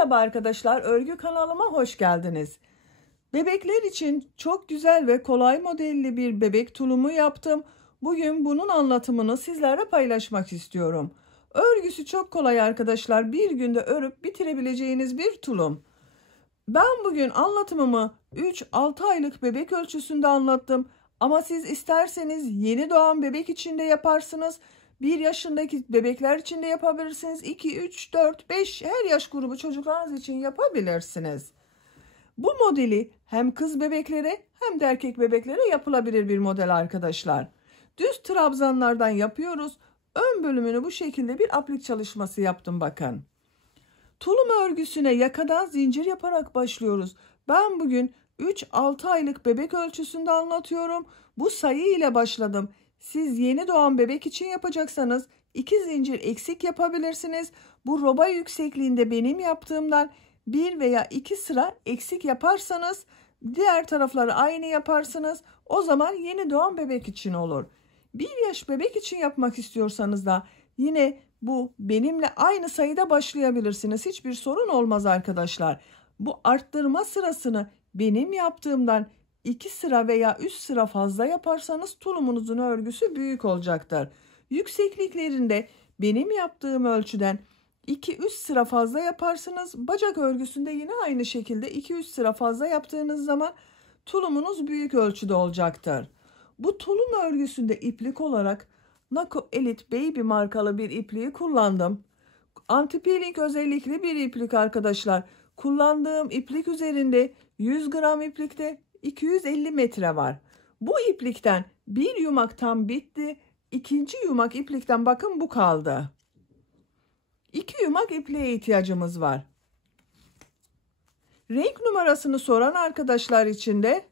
Merhaba arkadaşlar, örgü kanalıma hoş geldiniz. Bebekler için çok güzel ve kolay modelli bir bebek tulumu yaptım. Bugün bunun anlatımını sizlerle paylaşmak istiyorum. Örgüsü çok kolay arkadaşlar, bir günde örüp bitirebileceğiniz bir tulum. Ben bugün anlatımımı 3-6 aylık bebek ölçüsünde anlattım. Ama siz isterseniz yeni doğan bebek için de yaparsınız. 1 yaşındaki bebekler için de yapabilirsiniz. 2, 3, 4, 5 her yaş grubu çocuklarınız için yapabilirsiniz. Bu modeli hem kız bebeklere hem de erkek bebeklere yapılabilir bir model arkadaşlar. Düz trabzanlardan yapıyoruz. Ön bölümünü bu şekilde bir aplik çalışması yaptım bakın. Tulum örgüsüne yakadan zincir yaparak başlıyoruz. Ben bugün 3-6 aylık bebek ölçüsünde anlatıyorum. Bu sayı ile başladım. Siz yeni doğan bebek için yapacaksanız 2 zincir eksik yapabilirsiniz. Bu roba yüksekliğinde benim yaptığımdan 1 veya 2 sıra eksik yaparsanız diğer tarafları aynı yaparsınız. O zaman yeni doğan bebek için olur. 1 yaş bebek için yapmak istiyorsanız da yine bu benimle aynı sayıda başlayabilirsiniz. Hiçbir sorun olmaz arkadaşlar. Bu arttırma sırasını benim yaptığımdan 2 sıra veya 3 sıra fazla yaparsanız tulumunuzun örgüsü büyük olacaktır. Yüksekliklerinde benim yaptığım ölçüden 2-3 sıra fazla yaparsınız. Bacak örgüsünde yine aynı şekilde 2-3 sıra fazla yaptığınız zaman tulumunuz büyük ölçüde olacaktır. Bu tulum örgüsünde iplik olarak Nako Elite Baby markalı bir ipliği kullandım. Anti-peeling özellikli bir iplik arkadaşlar. Kullandığım iplik üzerinde 100 gram iplikte 250 metre var. Bu iplikten bir yumak tam bitti. İkinci yumak iplikten bakın bu kaldı. 2 yumak ipliğe ihtiyacımız var. Renk numarasını soran arkadaşlar için de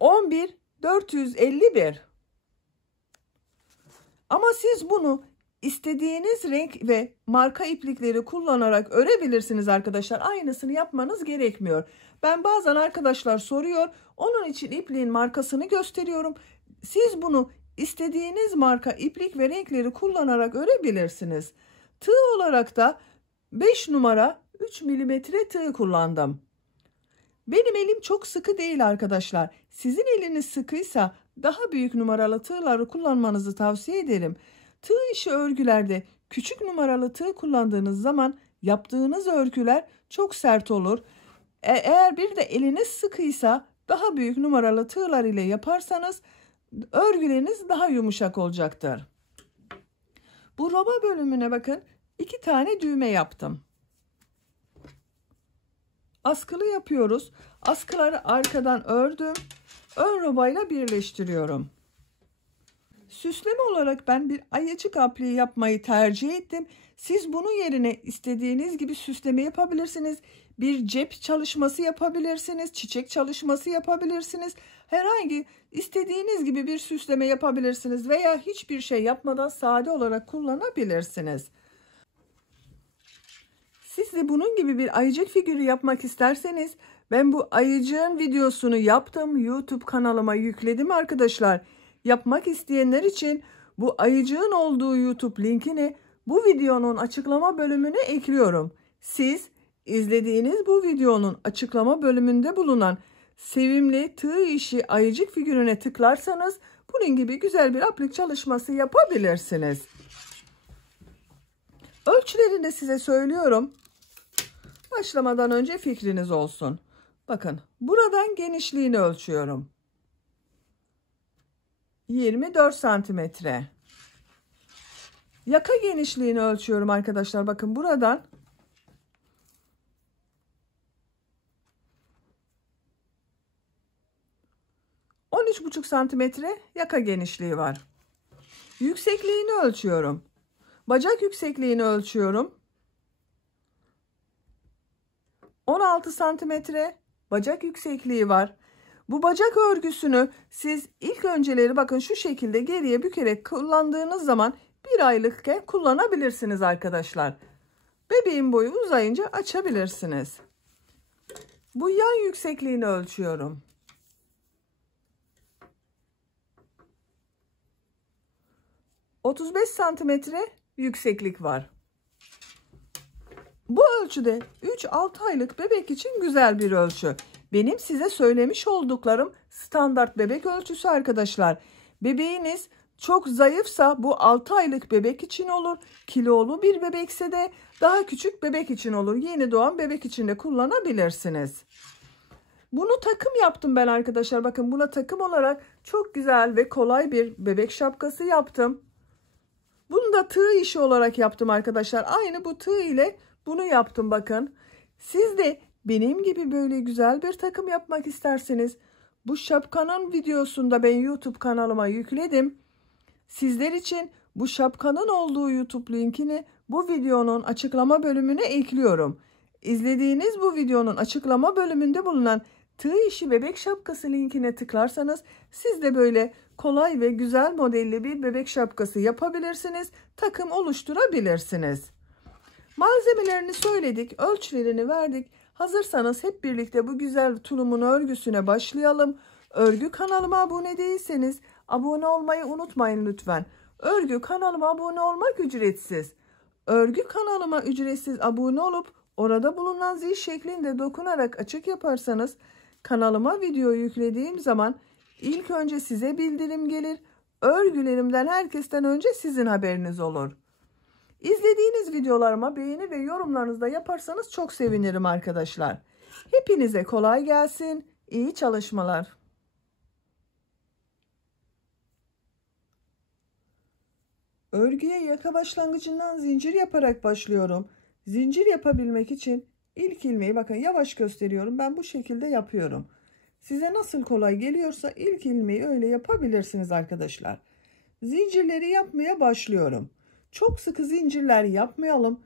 11451. Ama siz bunu istediğiniz renk ve marka iplikleri kullanarak örebilirsiniz arkadaşlar. Aynısını yapmanız gerekmiyor. Ben bazen arkadaşlar soruyor. Onun için ipliğin markasını gösteriyorum. Siz bunu istediğiniz marka iplik ve renkleri kullanarak örebilirsiniz. Tığ olarak da 5 numara 3 milimetre tığ kullandım. Benim elim çok sıkı değil arkadaşlar. Sizin eliniz sıkıysa daha büyük numaralı tığları kullanmanızı tavsiye ederim. Tığ işi örgülerde küçük numaralı tığ kullandığınız zaman yaptığınız örgüler çok sert olur. Eğer bir de eliniz sıkıysa daha büyük numaralı tığlar ile yaparsanız örgüleriniz daha yumuşak olacaktır. Bu roba bölümüne bakın 2 tane düğme yaptım. Askılı yapıyoruz. Askıları arkadan ördüm. Ön robayla birleştiriyorum. Süsleme olarak ben bir ayıcık apliği yapmayı tercih ettim. Siz bunun yerine istediğiniz gibi süsleme yapabilirsiniz. Bir cep çalışması yapabilirsiniz. Çiçek çalışması yapabilirsiniz. Herhangi istediğiniz gibi bir süsleme yapabilirsiniz. Veya hiçbir şey yapmadan sade olarak kullanabilirsiniz. Siz de bunun gibi bir ayıcık figürü yapmak isterseniz ben bu ayıcığın videosunu yaptım. YouTube kanalıma yükledim arkadaşlar. Yapmak isteyenler için bu ayıcığın olduğu YouTube linkini bu videonun açıklama bölümüne ekliyorum. Siz izlediğiniz bu videonun açıklama bölümünde bulunan sevimli tığ işi ayıcık figürüne tıklarsanız bunun gibi güzel bir aplik çalışması yapabilirsiniz. Ölçülerini de size söylüyorum. Başlamadan önce fikriniz olsun. Bakın buradan genişliğini ölçüyorum. 24 santimetre. Yaka genişliğini ölçüyorum arkadaşlar. Bakın buradan 13,5 santimetre yaka genişliği var. Yüksekliğini ölçüyorum. Bacak yüksekliğini ölçüyorum. 16 santimetre bacak yüksekliği var. Bu bacak örgüsünü siz ilk önceleri bakın şu şekilde geriye bükerek kullandığınız zaman 1 aylıkken kullanabilirsiniz arkadaşlar. Bebeğin boyu uzayınca açabilirsiniz. Bu yan yüksekliğini ölçüyorum. 35 santimetre yükseklik var. Bu ölçüde 3-6 aylık bebek için güzel bir ölçü. Benim size söylemiş olduklarım standart bebek ölçüsü arkadaşlar. Bebeğiniz çok zayıfsa bu 6 aylık bebek için olur. Kilolu bir bebekse de daha küçük bebek için olur. Yeni doğan bebek için de kullanabilirsiniz. Bunu takım yaptım ben arkadaşlar. Bakın buna takım olarak çok güzel ve kolay bir bebek şapkası yaptım. Bunu da tığ işi olarak yaptım arkadaşlar. Aynı bu tığ ile bunu yaptım bakın. Siz de benim gibi böyle güzel bir takım yapmak isterseniz bu şapkanın videosunu da ben YouTube kanalıma yükledim. Sizler için bu şapkanın olduğu YouTube linkini bu videonun açıklama bölümüne ekliyorum. İzlediğiniz bu videonun açıklama bölümünde bulunan tığ işi bebek şapkası linkine tıklarsanız siz de böyle kolay ve güzel modelli bir bebek şapkası yapabilirsiniz. Takım oluşturabilirsiniz. Malzemelerini söyledik, ölçülerini verdik. Hazırsanız hep birlikte bu güzel tulumun örgüsüne başlayalım. Örgü kanalıma abone değilseniz abone olmayı unutmayın lütfen. Örgü kanalıma abone olmak ücretsiz. Örgü kanalıma ücretsiz abone olup orada bulunan zil şeklinde dokunarak açık yaparsanız kanalıma video yüklediğim zaman ilk önce size bildirim gelir. Örgülerimden herkesten önce sizin haberiniz olur. İzlediğiniz videolarıma beğeni ve yorumlarınızı da yaparsanız çok sevinirim arkadaşlar. Hepinize kolay gelsin. İyi çalışmalar. Örgüye yaka başlangıcından zincir yaparak başlıyorum. Zincir yapabilmek için ilk ilmeği bakın yavaş gösteriyorum. Ben bu şekilde yapıyorum. Size nasıl kolay geliyorsa ilk ilmeği öyle yapabilirsiniz arkadaşlar. Zincirleri yapmaya başlıyorum. Çok sıkı zincirler yapmayalım.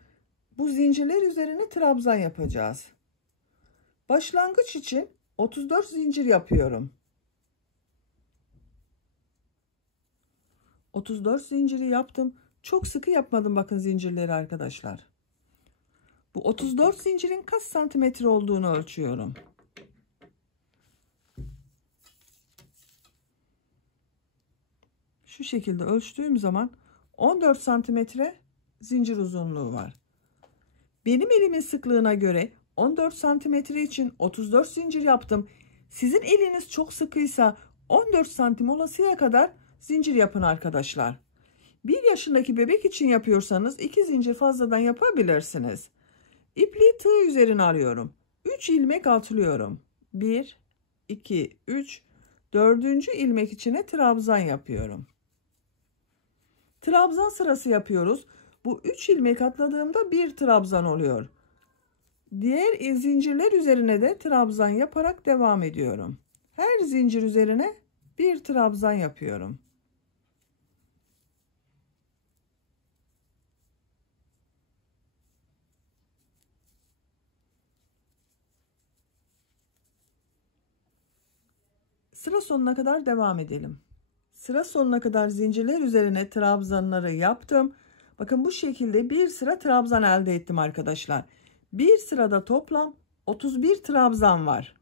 Bu zincirler üzerine trabzan yapacağız. Başlangıç için 34 zincir yapıyorum. 34 zinciri yaptım. Çok sıkı yapmadım bakın zincirleri arkadaşlar. Bu 34 zincirin kaç santimetre olduğunu ölçüyorum. Şu şekilde ölçtüğüm zaman 14 santimetre zincir uzunluğu var. Benim elimin sıklığına göre 14 santimetre için 34 zincir yaptım. Sizin eliniz çok sıkıysa 14 santim olasıya kadar zincir yapın arkadaşlar. 1 yaşındaki bebek için yapıyorsanız 2 zincir fazladan yapabilirsiniz. İpliği tığ üzerine alıyorum. 3 ilmek atlıyorum. 1, 2, 3, 4. ilmek içine trabzan yapıyorum. Trabzan sırası yapıyoruz. Bu 3 ilmek atladığımda bir trabzan oluyor. Diğer zincirler üzerine de trabzan yaparak devam ediyorum. Her zincir üzerine bir trabzan yapıyorum. Sıra sonuna kadar devam edelim. Sıra sonuna kadar zincirler üzerine trabzanları yaptım. Bakın bu şekilde bir sıra trabzan elde ettim arkadaşlar. Bir sırada toplam 31 trabzan var.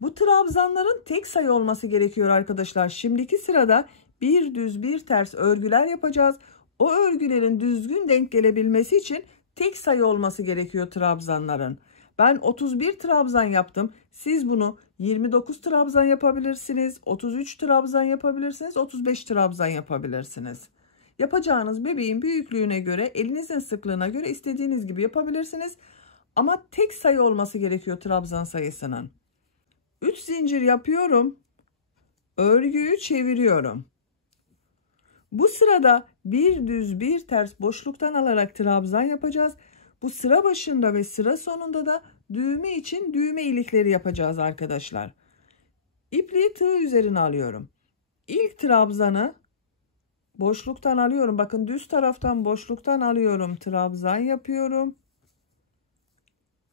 Bu trabzanların tek sayı olması gerekiyor arkadaşlar. Şimdiki sırada bir düz bir ters örgüler yapacağız. O örgülerin düzgün denk gelebilmesi için tek sayı olması gerekiyor trabzanların. Ben 31 trabzan yaptım. Siz bunu 29 trabzan yapabilirsiniz, 33 trabzan yapabilirsiniz, 35 trabzan yapabilirsiniz. Yapacağınız bebeğin büyüklüğüne göre, elinizin sıklığına göre istediğiniz gibi yapabilirsiniz. Ama tek sayı olması gerekiyor trabzan sayısının. 3 zincir yapıyorum. Örgüyü çeviriyorum. Bu sırada bir düz bir ters boşluktan alarak trabzan yapacağız. Bu sıra başında ve sıra sonunda da düğme için düğme ilikleri yapacağız arkadaşlar. İpliği tığ üzerine alıyorum. İlk trabzanı boşluktan alıyorum. Bakın düz taraftan boşluktan alıyorum. Trabzan yapıyorum.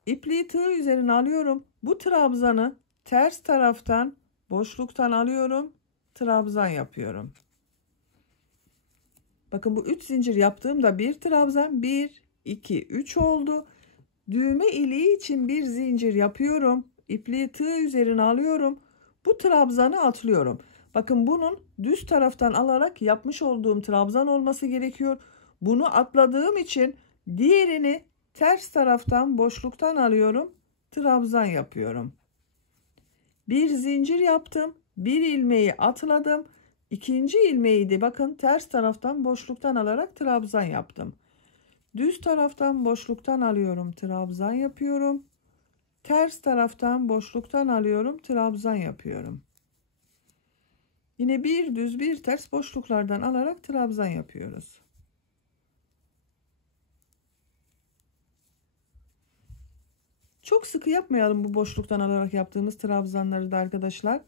İpliği tığ üzerine alıyorum. Bu trabzanı ters taraftan boşluktan alıyorum. Trabzan yapıyorum. Bakın bu 3 zincir yaptığımda bir trabzan 1, 2, 3 oldu. Düğme iliği için bir zincir yapıyorum. İpliği tığ üzerine alıyorum. Bu trabzanı atlıyorum. Bakın bunun düz taraftan alarak yapmış olduğum trabzan olması gerekiyor. Bunu atladığım için diğerini Ters taraftan boşluktan alıyorum. Trabzan yapıyorum. Bir zincir yaptım. Bir ilmeği atladım. İkinci ilmeği de bakın ters taraftan boşluktan alarak trabzan yaptım. Düz taraftan boşluktan alıyorum. Trabzan yapıyorum. Ters taraftan boşluktan alıyorum. Trabzan yapıyorum. Yine bir düz bir ters boşluklardan alarak trabzan yapıyoruz. Çok sıkı yapmayalım bu boşluktan alarak yaptığımız trabzanları da arkadaşlar.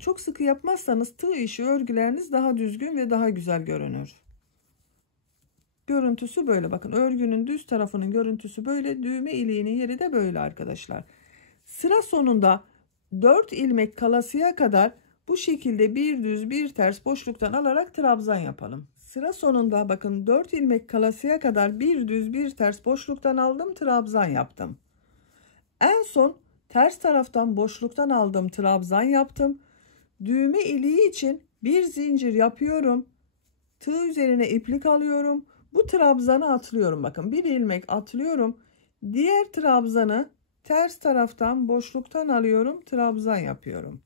Çok sıkı yapmazsanız tığ işi örgüleriniz daha düzgün ve daha güzel görünür. Görüntüsü böyle, bakın örgünün düz tarafının görüntüsü böyle, düğme iliğinin yeri de böyle arkadaşlar. Sıra sonunda 4 ilmek kalasıya kadar bu şekilde bir düz bir ters boşluktan alarak trabzan yapalım. Sıra sonunda bakın 4 ilmek kalasıya kadar bir düz bir ters boşluktan aldım, trabzan yaptım. En son ters taraftan boşluktan aldım, trabzan yaptım. Düğme iliği için bir zincir yapıyorum. Tığ üzerine iplik alıyorum. Bu trabzanı atlıyorum. Bakın bir ilmek atlıyorum. Diğer trabzanı ters taraftan boşluktan alıyorum. Trabzan yapıyorum.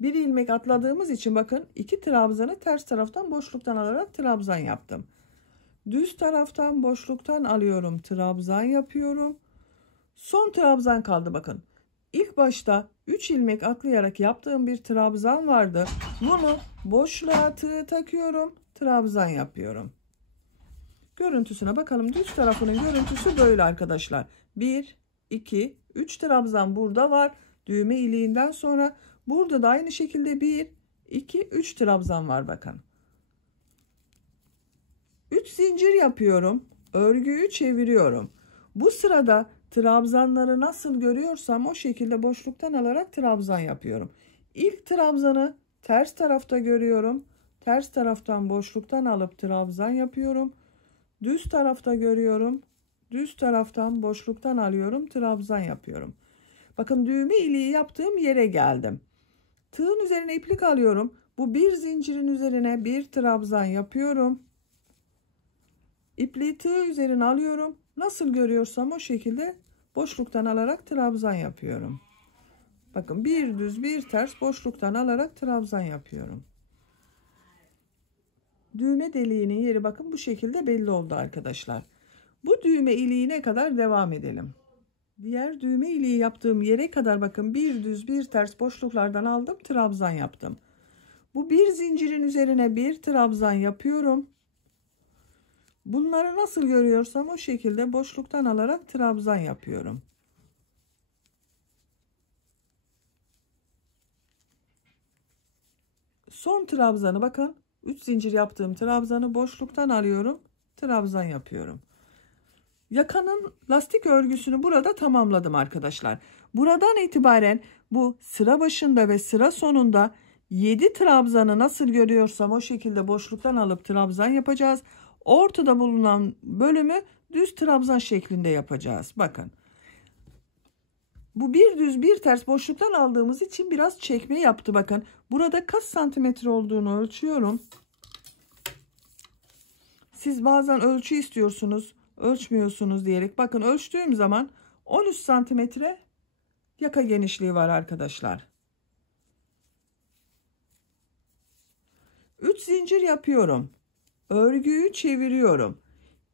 Bir ilmek atladığımız için bakın iki trabzanı ters taraftan boşluktan alarak trabzan yaptım. Düz taraftan boşluktan alıyorum. Trabzan yapıyorum. Son trabzan kaldı bakın. İlk başta 3 ilmek atlayarak yaptığım bir trabzan vardı. Bunu boşluğa tığ takıyorum. Trabzan yapıyorum. Görüntüsüne bakalım. Düz tarafının görüntüsü böyle arkadaşlar. 1, 2, 3 trabzan burada var. Düğme iliğinden sonra burada da aynı şekilde 1, 2, 3 trabzan var bakın. 3 zincir yapıyorum. Örgüyü çeviriyorum. Bu sırada trabzanları nasıl görüyorsam o şekilde boşluktan alarak trabzan yapıyorum. İlk trabzanı ters tarafta görüyorum. Ters taraftan boşluktan alıp trabzan yapıyorum. Düz tarafta görüyorum. Düz taraftan boşluktan alıyorum. Trabzan yapıyorum. Bakın düğme iliği yaptığım yere geldim. Tığın üzerine iplik alıyorum. Bu bir zincirin üzerine bir trabzan yapıyorum. İpliği tığ üzerine alıyorum. Nasıl görüyorsam o şekilde boşluktan alarak trabzan yapıyorum. Bakın bir düz bir ters boşluktan alarak trabzan yapıyorum. Düğme deliğinin yeri bakın bu şekilde belli oldu arkadaşlar. Bu düğme iliğine kadar devam edelim. Diğer düğme iliği yaptığım yere kadar bakın bir düz bir ters boşluklardan aldım, trabzan yaptım. Bu bir zincirin üzerine bir trabzan yapıyorum. Bunları nasıl görüyorsam o şekilde boşluktan alarak trabzan yapıyorum. Son trabzanı bakın 3 zincir yaptığım trabzanı boşluktan alıyorum. Trabzan yapıyorum. Yakanın lastik örgüsünü burada tamamladım arkadaşlar. Buradan itibaren bu sıra başında ve sıra sonunda 7 trabzanı nasıl görüyorsam o şekilde boşluktan alıp trabzan yapacağız. Ortada bulunan bölümü düz trabzan şeklinde yapacağız. Bakın. Bu bir düz bir ters boşluktan aldığımız için biraz çekme yaptı bakın. Burada kaç santimetre olduğunu ölçüyorum. Siz bazen ölçü istiyorsunuz, ölçmüyorsunuz diyerek. Bakın ölçtüğüm zaman 13 santimetre yaka genişliği var arkadaşlar. 3 zincir yapıyorum. Örgüyü çeviriyorum.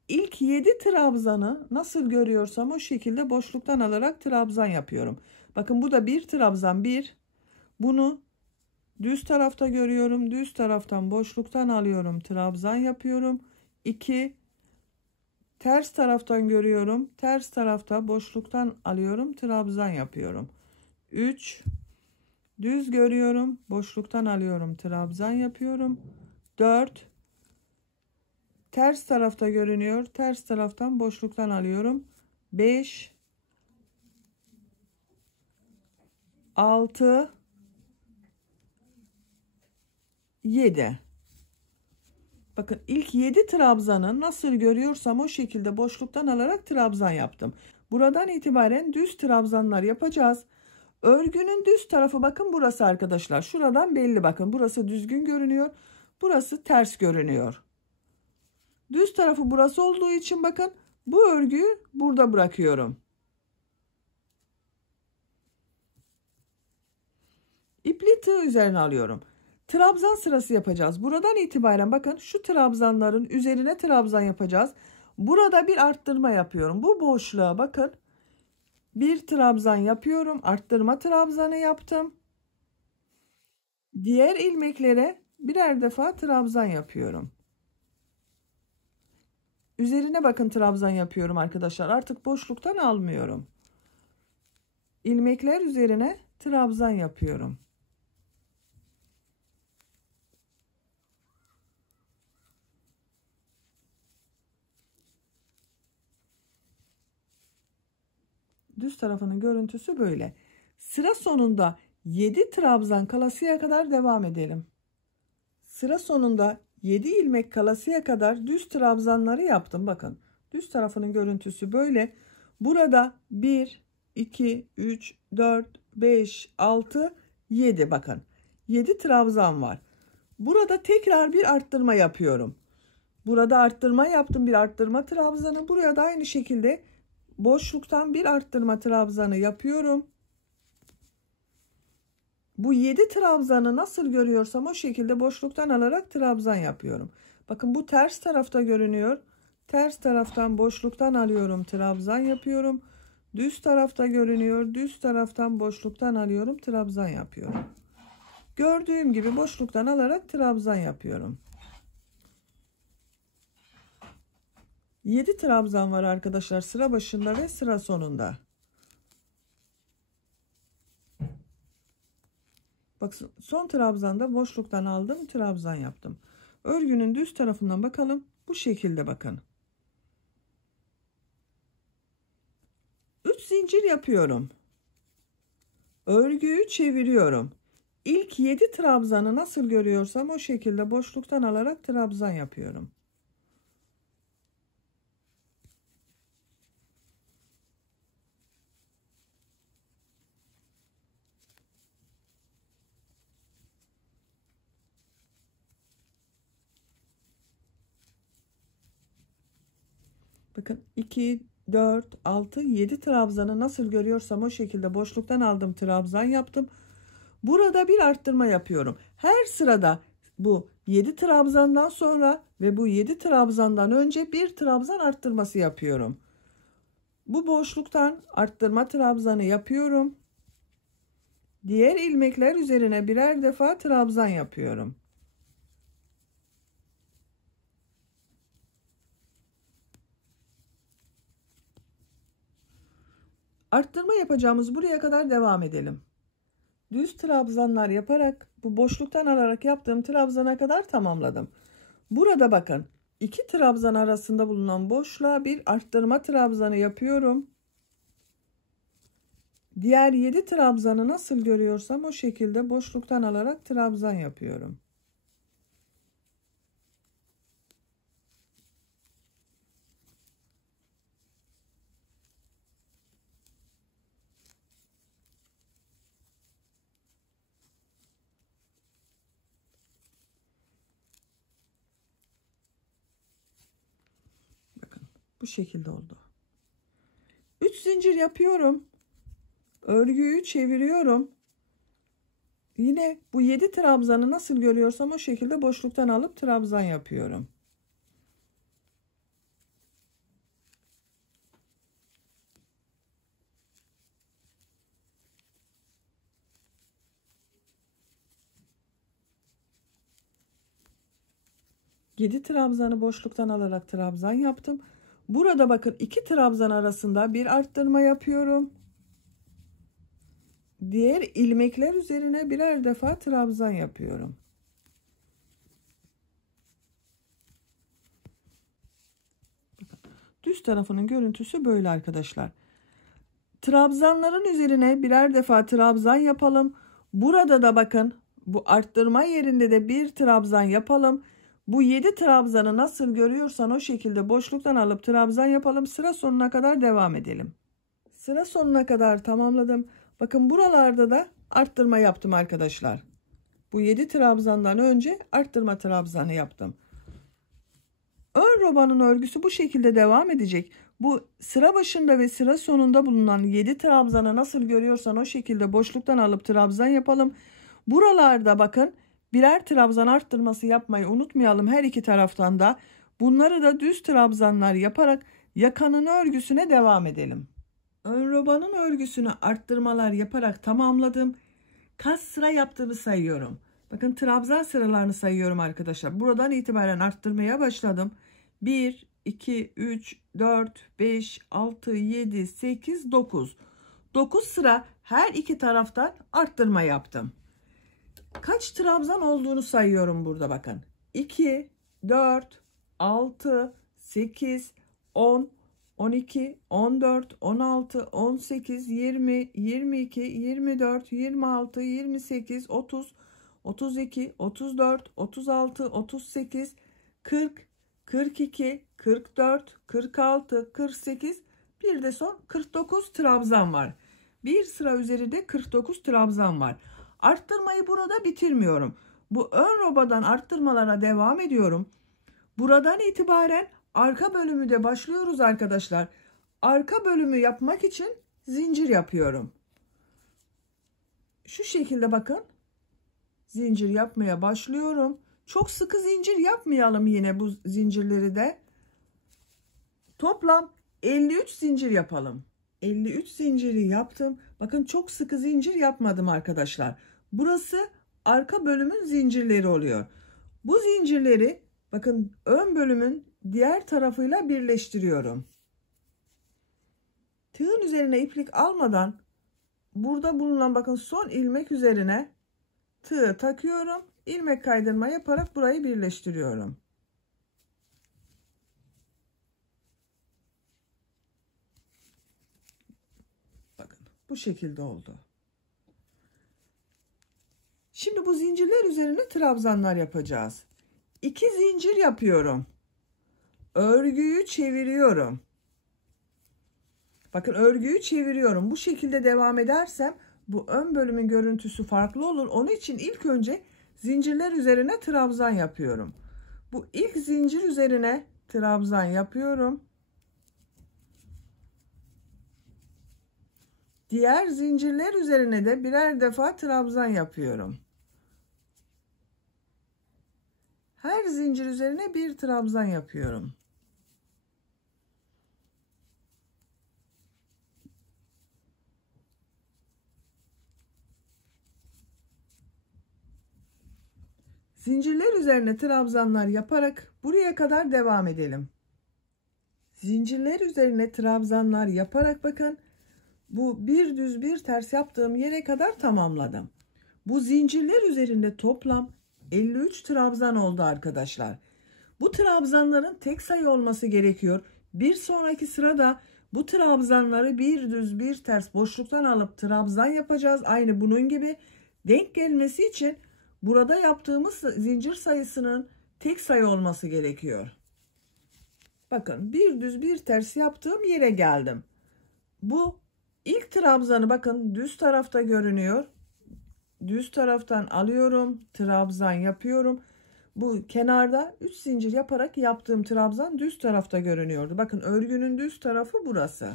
İlk 7 trabzanı nasıl görüyorsam o şekilde boşluktan alarak trabzan yapıyorum. Bakın bu da bir trabzan, bir. Bunu düz tarafta görüyorum. Düz taraftan boşluktan alıyorum. Trabzan yapıyorum. 2. Ters taraftan görüyorum. Ters tarafta boşluktan alıyorum. Trabzan yapıyorum. 3. Düz görüyorum. Boşluktan alıyorum. Trabzan yapıyorum. 4. Ters tarafta görünüyor. Ters taraftan boşluktan alıyorum. 5, 6, 7. Bakın ilk 7 trabzanı nasıl görüyorsam o şekilde boşluktan alarak trabzan yaptım. Buradan itibaren düz trabzanlar yapacağız. Örgünün düz tarafı bakın burası arkadaşlar. Şuradan belli bakın. Burası düzgün görünüyor. Burası ters görünüyor. Düz tarafı burası olduğu için bakın bu örgüyü burada bırakıyorum. İpliği tığ üzerine alıyorum. Trabzan sırası yapacağız. Buradan itibaren bakın şu trabzanların üzerine trabzan yapacağız. Burada bir arttırma yapıyorum. Bu boşluğa bakın. Bir trabzan yapıyorum. Arttırma trabzanı yaptım. Diğer ilmeklere birer defa trabzan yapıyorum. Üzerine bakın trabzan yapıyorum arkadaşlar. Artık boşluktan almıyorum. İlmekler üzerine trabzan yapıyorum. Düz tarafının görüntüsü böyle. Sıra sonunda 7 trabzan kalasıya kadar devam edelim. Sıra sonunda 7 ilmek kalasıya kadar düz trabzanları yaptım. Bakın düz tarafının görüntüsü böyle. Burada 1, 2, 3, 4, 5, 6, 7 bakın. 7 trabzan var. Burada tekrar bir arttırma yapıyorum. Burada arttırma yaptım, bir arttırma trabzanı. Buraya da aynı şekilde boşluktan bir arttırma trabzanı yapıyorum. Bu 7 trabzanı nasıl görüyorsam o şekilde boşluktan alarak trabzan yapıyorum. Bakın bu ters tarafta görünüyor. Ters taraftan boşluktan alıyorum, trabzan yapıyorum. Düz tarafta görünüyor. Düz taraftan boşluktan alıyorum, trabzan yapıyorum. Gördüğüm gibi boşluktan alarak trabzan yapıyorum. 7 trabzan var arkadaşlar sıra başında ve sıra sonunda. Bak son trabzanda boşluktan aldım, trabzan yaptım. Örgünün düz tarafından bakalım. Bu şekilde bakın. 3 zincir yapıyorum. Örgüyü çeviriyorum. İlk 7 trabzanı nasıl görüyorsam o şekilde boşluktan alarak trabzan yapıyorum. Bakın 2, 4, 6, 7 trabzanı nasıl görüyorsam o şekilde boşluktan aldım, trabzan yaptım. Burada bir arttırma yapıyorum. Her sırada bu 7 trabzandan sonra ve bu 7 trabzandan önce bir trabzan arttırması yapıyorum. Bu boşluktan arttırma trabzanı yapıyorum. Diğer ilmekler üzerine birer defa trabzan yapıyorum. Arttırma yapacağımız buraya kadar devam edelim. Düz trabzanlar yaparak bu boşluktan alarak yaptığım trabzana kadar tamamladım. Burada bakın 2 trabzan arasında bulunan boşluğa bir arttırma trabzanı yapıyorum. Diğer 7 trabzanı nasıl görüyorsam o şekilde boşluktan alarak trabzan yapıyorum. Bakın bu şekilde oldu. 3 zincir yapıyorum. Örgüyü çeviriyorum. Yine bu 7 trabzanı nasıl görüyorsam o şekilde boşluktan alıp trabzan yapıyorum. Yedi trabzanı boşluktan alarak trabzan yaptım. Burada bakın 2 trabzan arasında bir arttırma yapıyorum. Diğer ilmekler üzerine birer defa trabzan yapıyorum. Düz tarafının görüntüsü böyle arkadaşlar. Trabzanların üzerine birer defa trabzan yapalım. Burada da bakın bu arttırma yerinde de bir trabzan yapalım. Bu 7 trabzanı nasıl görüyorsan o şekilde boşluktan alıp trabzan yapalım. Sıra sonuna kadar devam edelim. Sıra sonuna kadar tamamladım. Bakın buralarda da arttırma yaptım arkadaşlar. Bu 7 trabzandan önce arttırma trabzanı yaptım. Ön robanın örgüsü bu şekilde devam edecek. Bu sıra başında ve sıra sonunda bulunan 7 trabzanı nasıl görüyorsan o şekilde boşluktan alıp trabzan yapalım. Buralarda bakın birer trabzan arttırması yapmayı unutmayalım her iki taraftan da. Bunları da düz trabzanlar yaparak yakanın örgüsüne devam edelim. Ön robanın örgüsünü arttırmalar yaparak tamamladım. Kaç sıra yaptığımı sayıyorum. Bakın trabzan sıralarını sayıyorum arkadaşlar. Buradan itibaren arttırmaya başladım. 1, 2, 3, 4, 5, 6, 7, 8, 9. 9 sıra her iki taraftan arttırma yaptım. Kaç trabzan olduğunu sayıyorum burada bakın. 2, 4, 6, 8, 10, 12, 14, 16, 18, 20, 22, 24, 26, 28, 30, 32, 34, 36, 38, 40, 42, 44, 46, 48, bir de son 49 trabzan var. Bir sıra üzerinde 49 trabzan var. Arttırmayı burada bitirmiyorum. Bu ön robadan arttırmalara devam ediyorum. Buradan itibaren arka bölümü de başlıyoruz arkadaşlar. Arka bölümü yapmak için zincir yapıyorum. Şu şekilde bakın. Zincir yapmaya başlıyorum. Çok sıkı zincir yapmayalım yine bu zincirleri de. Toplam 53 zincir yapalım. 53 zinciri yaptım. Bakın çok sıkı zincir yapmadım arkadaşlar. Burası arka bölümün zincirleri oluyor. Bu zincirleri bakın ön bölümün diğer tarafıyla birleştiriyorum. Tığın üzerine iplik almadan burada bulunan bakın son ilmek üzerine tığı takıyorum. İlmek kaydırma yaparak burayı birleştiriyorum. Bakın bu şekilde oldu. Şimdi bu zincirler üzerine trabzanlar yapacağız. 2 zincir yapıyorum. Örgüyü çeviriyorum. Bakın örgüyü çeviriyorum. Bu şekilde devam edersem bu ön bölümün görüntüsü farklı olur. Onun için ilk önce zincirler üzerine trabzan yapıyorum. Bu ilk zincir üzerine trabzan yapıyorum. Diğer zincirler üzerine de birer defa trabzan yapıyorum. Her zincir üzerine bir trabzan yapıyorum. Zincirler üzerine trabzanlar yaparak buraya kadar devam edelim. Zincirler üzerine trabzanlar yaparak bakın bu bir düz bir ters yaptığım yere kadar tamamladım. Bu zincirler üzerinde toplam 53 trabzan oldu arkadaşlar. Bu trabzanların tek sayı olması gerekiyor. Bir sonraki sırada bu trabzanları bir düz bir ters boşluktan alıp trabzan yapacağız. Aynı bunun gibi denk gelmesi için burada yaptığımız zincir sayısının tek sayı olması gerekiyor. Bakın bir düz bir ters yaptığım yere geldim. Bu ilk trabzanı bakın düz tarafta görünüyor. Düz taraftan alıyorum, trabzan yapıyorum. Bu kenarda 3 zincir yaparak yaptığım trabzan düz tarafta görünüyordu. Bakın örgünün düz tarafı burası.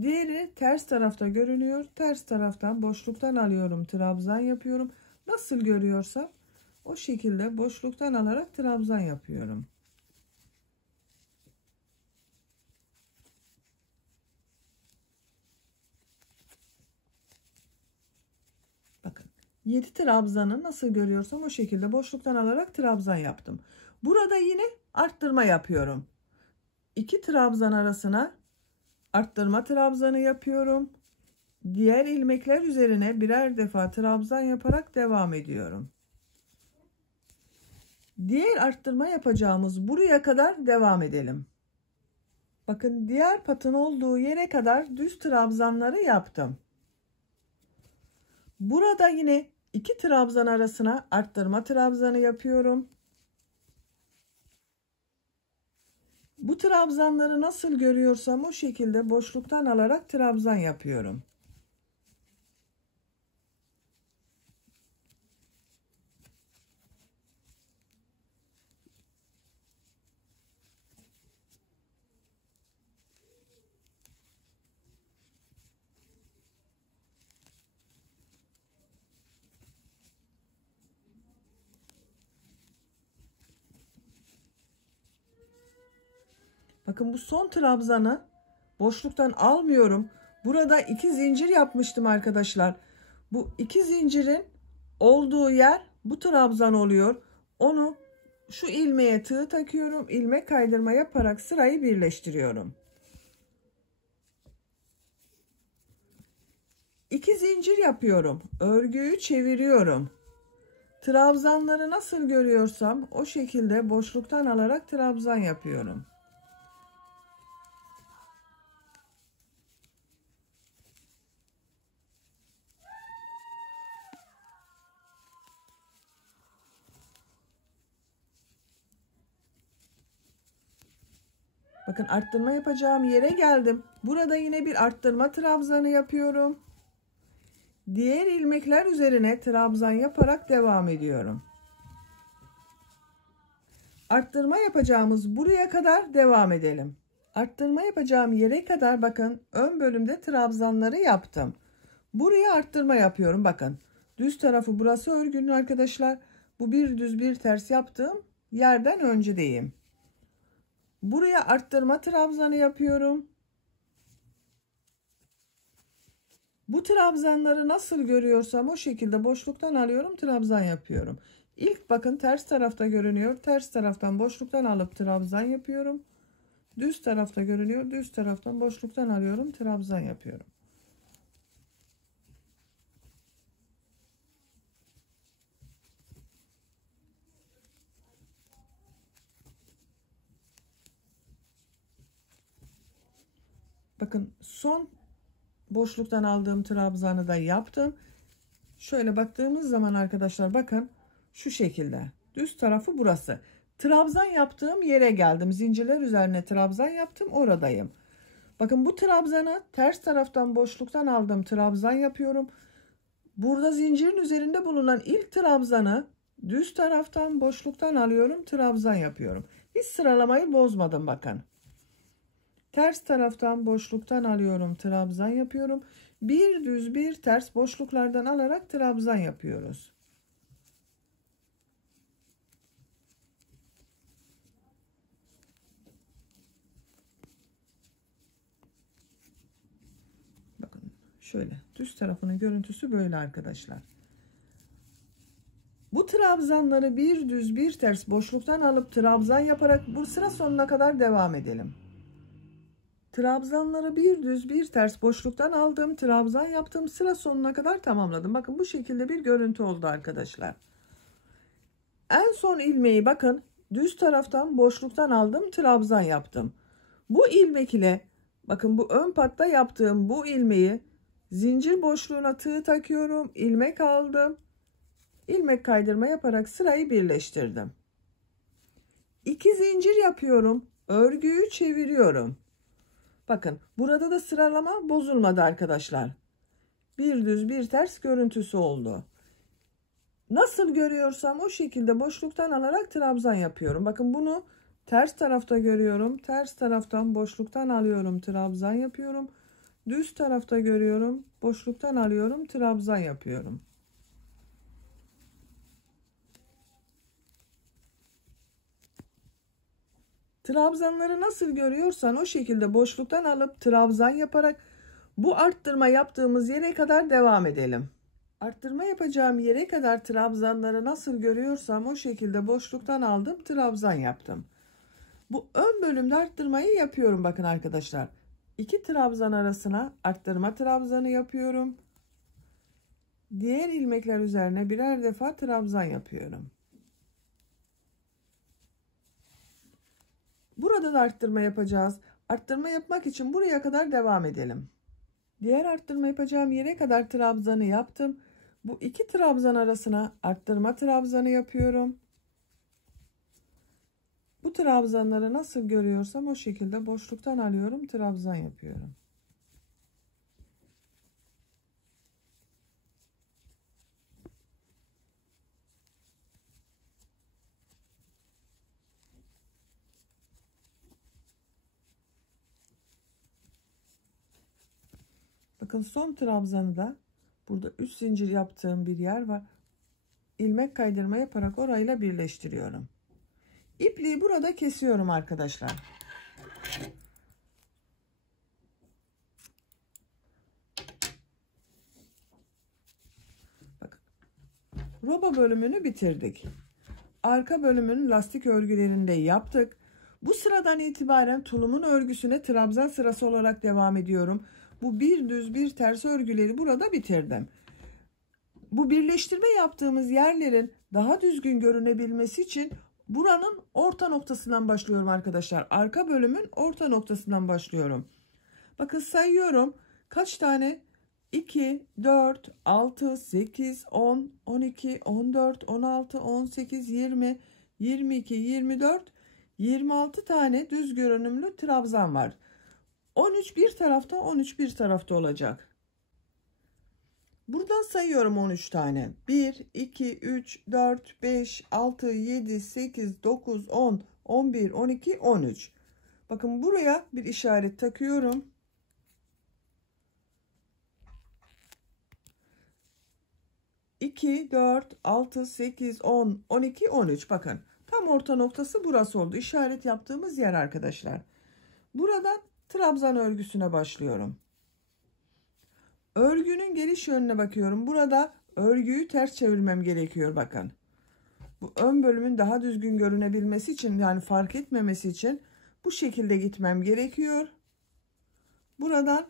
Diğeri ters tarafta görünüyor. Ters taraftan boşluktan alıyorum, trabzan yapıyorum. Nasıl görüyorsam o şekilde boşluktan alarak trabzan yapıyorum. Bakın 7 trabzanı nasıl görüyorsam o şekilde boşluktan alarak trabzan yaptım. Burada yine arttırma yapıyorum. 2 trabzan arasına arttırma trabzanı yapıyorum. Diğer ilmekler üzerine birer defa trabzan yaparak devam ediyorum. Diğer arttırma yapacağımız buraya kadar devam edelim. Bakın diğer patın olduğu yere kadar düz trabzanları yaptım. Burada yine 2 trabzan arasına arttırma trabzanı yapıyorum. Bu trabzanları nasıl görüyorsam o şekilde boşluktan alarak trabzan yapıyorum. Bakın bu son trabzanı boşluktan almıyorum. Burada 2 zincir yapmıştım arkadaşlar. Bu 2 zincirin olduğu yer bu trabzan oluyor. Onu şu ilmeğe tığ takıyorum. İlmek kaydırma yaparak sırayı birleştiriyorum. 2 zincir yapıyorum. Örgüyü çeviriyorum. Trabzanları nasıl görüyorsam o şekilde boşluktan alarak trabzan yapıyorum. Bakın arttırma yapacağım yere geldim. Burada yine bir arttırma trabzanı yapıyorum. Diğer ilmekler üzerine trabzan yaparak devam ediyorum. Arttırma yapacağımız buraya kadar devam edelim. Arttırma yapacağım yere kadar bakın ön bölümde trabzanları yaptım. Buraya arttırma yapıyorum bakın. Düz tarafı burası örgünün arkadaşlar. Bu bir düz bir ters yaptığım yerden öncedeyim. Buraya arttırma trabzanı yapıyorum. Bu trabzanları nasıl görüyorsam o şekilde boşluktan alıyorum, trabzan yapıyorum. İlk bakın ters tarafta görünüyor. Ters taraftan boşluktan alıp trabzan yapıyorum. Düz tarafta görünüyor. Düz taraftan boşluktan alıyorum, trabzan yapıyorum. Bakın son boşluktan aldığım trabzanı da yaptım. Şöyle baktığımız zaman arkadaşlar bakın şu şekilde. Düz tarafı burası. Trabzan yaptığım yere geldim. Zincirler üzerine trabzan yaptım. Oradayım. Bakın bu trabzanı ters taraftan boşluktan aldım. Trabzan yapıyorum. Burada zincirin üzerinde bulunan ilk trabzanı düz taraftan boşluktan alıyorum. Trabzan yapıyorum. Hiç sıralamayı bozmadım bakın. Ters taraftan boşluktan alıyorum. Trabzan yapıyorum. Bir düz bir ters boşluklardan alarak trabzan yapıyoruz. Bakın şöyle düz tarafının görüntüsü böyle arkadaşlar. Bu trabzanları bir düz bir ters boşluktan alıp trabzan yaparak bu sıra sonuna kadar devam edelim. Trabzanları bir düz bir ters boşluktan aldım, trabzan yaptım, sıra sonuna kadar tamamladım. Bakın bu şekilde bir görüntü oldu arkadaşlar. En son ilmeği bakın düz taraftan boşluktan aldım, trabzan yaptım. Bu ilmek ile bakın bu ön patta yaptığım bu ilmeği zincir boşluğuna tığ takıyorum, ilmek aldım. İlmek kaydırma yaparak sırayı birleştirdim. 2 zincir yapıyorum, örgüyü çeviriyorum. Bakın burada da sıralama bozulmadı arkadaşlar. Bir düz bir ters görüntüsü oldu. Nasıl görüyorsam o şekilde boşluktan alarak trabzan yapıyorum. Bakın bunu ters tarafta görüyorum. Ters taraftan boşluktan alıyorum, trabzan yapıyorum. Düz tarafta görüyorum. Boşluktan alıyorum, trabzan yapıyorum. Trabzanları nasıl görüyorsan o şekilde boşluktan alıp trabzan yaparak bu arttırma yaptığımız yere kadar devam edelim. Arttırma yapacağım yere kadar trabzanları nasıl görüyorsam o şekilde boşluktan aldım, trabzan yaptım. Bu ön bölümde arttırmayı yapıyorum bakın arkadaşlar. 2 trabzan arasına arttırma trabzanı yapıyorum. Diğer ilmekler üzerine birer defa trabzan yapıyorum. Burada da arttırma yapacağız. Arttırma yapmak için buraya kadar devam edelim. Diğer arttırma yapacağım yere kadar trabzanı yaptım. Bu 2 trabzan arasına arttırma trabzanı yapıyorum. Bu trabzanları nasıl görüyorsam o şekilde boşluktan alıyorum, trabzan yapıyorum. Bakın son trabzanı da burada 3 zincir yaptığım bir yer var. İlmek kaydırma yaparak orayla birleştiriyorum. İpliği burada kesiyorum arkadaşlar. Roba bölümünü bitirdik. Arka bölümün lastik örgülerini de yaptık. Bu sıradan itibaren tulumun örgüsüne trabzan sırası olarak devam ediyorum. Bu bir düz bir ters örgüleri burada bitirdim. Bu birleştirme yaptığımız yerlerin daha düzgün görünebilmesi için buranın orta noktasından başlıyorum arkadaşlar. Arka bölümün orta noktasından başlıyorum. Bakın sayıyorum. Kaç tane? 2, 4, 6, 8, 10, 12, 14, 16, 18, 20, 22, 24, 26 tane düz görünümlü trabzan var. 13 bir tarafta, 13 bir tarafta olacak. Buradan sayıyorum 13 tane. 1, 2, 3, 4, 5, 6, 7, 8, 9, 10, 11, 12, 13. Bakın buraya bir işaret takıyorum. 2, 4, 6, 8, 10, 12, 13. Bakın tam orta noktası burası oldu. İşaret yaptığımız yer arkadaşlar. Buradan trabzan örgüsüne başlıyorum. Örgünün geliş yönüne bakıyorum. Burada örgüyü ters çevirmem gerekiyor bakın. Bu ön bölümün daha düzgün görünebilmesi için, yani fark etmemesi için bu şekilde gitmem gerekiyor. Buradan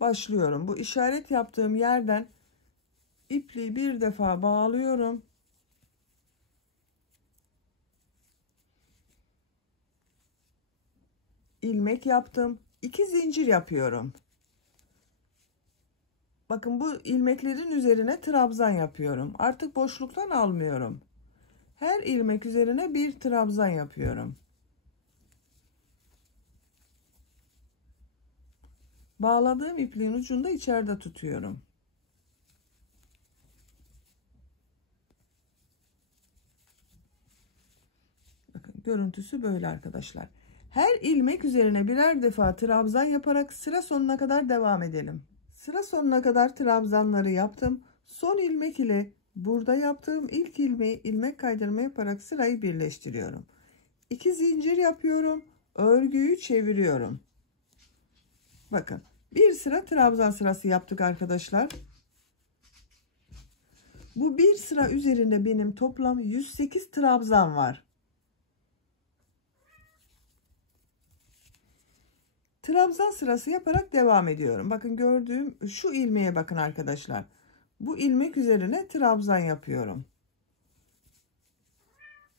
başlıyorum. Bu işaret yaptığım yerden ipliği bir defa bağlıyorum. İlmek yaptım. 2 zincir yapıyorum. Bakın bu ilmeklerin üzerine trabzan yapıyorum. Artık boşluktan almıyorum. Her ilmek üzerine bir trabzan yapıyorum. Bağladığım ipliğin ucunu da içeride tutuyorum. Bakın görüntüsü böyle arkadaşlar. Her ilmek üzerine birer defa trabzan yaparak sıra sonuna kadar devam edelim. Sıra sonuna kadar trabzanları yaptım. Son ilmek ile burada yaptığım ilk ilmeği ilmek kaydırma yaparak sırayı birleştiriyorum. 2 zincir yapıyorum. Örgüyü çeviriyorum. Bakın bir sıra trabzan sırası yaptık arkadaşlar. Bu bir sıra üzerinde benim toplam 108 trabzan var. Trabzan sırası yaparak devam ediyorum. Bakın gördüğüm şu ilmeğe bakın arkadaşlar. Bu ilmek üzerine trabzan yapıyorum.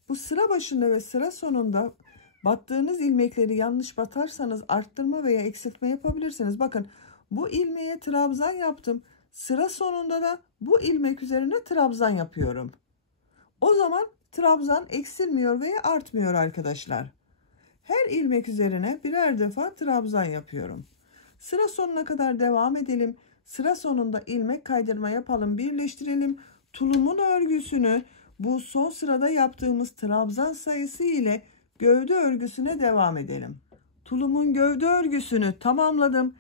Bu sıra başında ve sıra sonunda battığınız ilmekleri yanlış batarsanız arttırma veya eksiltme yapabilirsiniz. Bakın bu ilmeğe trabzan yaptım. Sıra sonunda da bu ilmek üzerine trabzan yapıyorum. O zaman trabzan eksilmiyor veya artmıyor arkadaşlar. Her ilmek üzerine birer defa trabzan yapıyorum. Sıra sonuna kadar devam edelim. Sıra sonunda ilmek kaydırma yapalım, birleştirelim. Tulumun örgüsünü bu son sırada yaptığımız trabzan sayısı ile gövde örgüsüne devam edelim. Tulumun gövde örgüsünü tamamladım.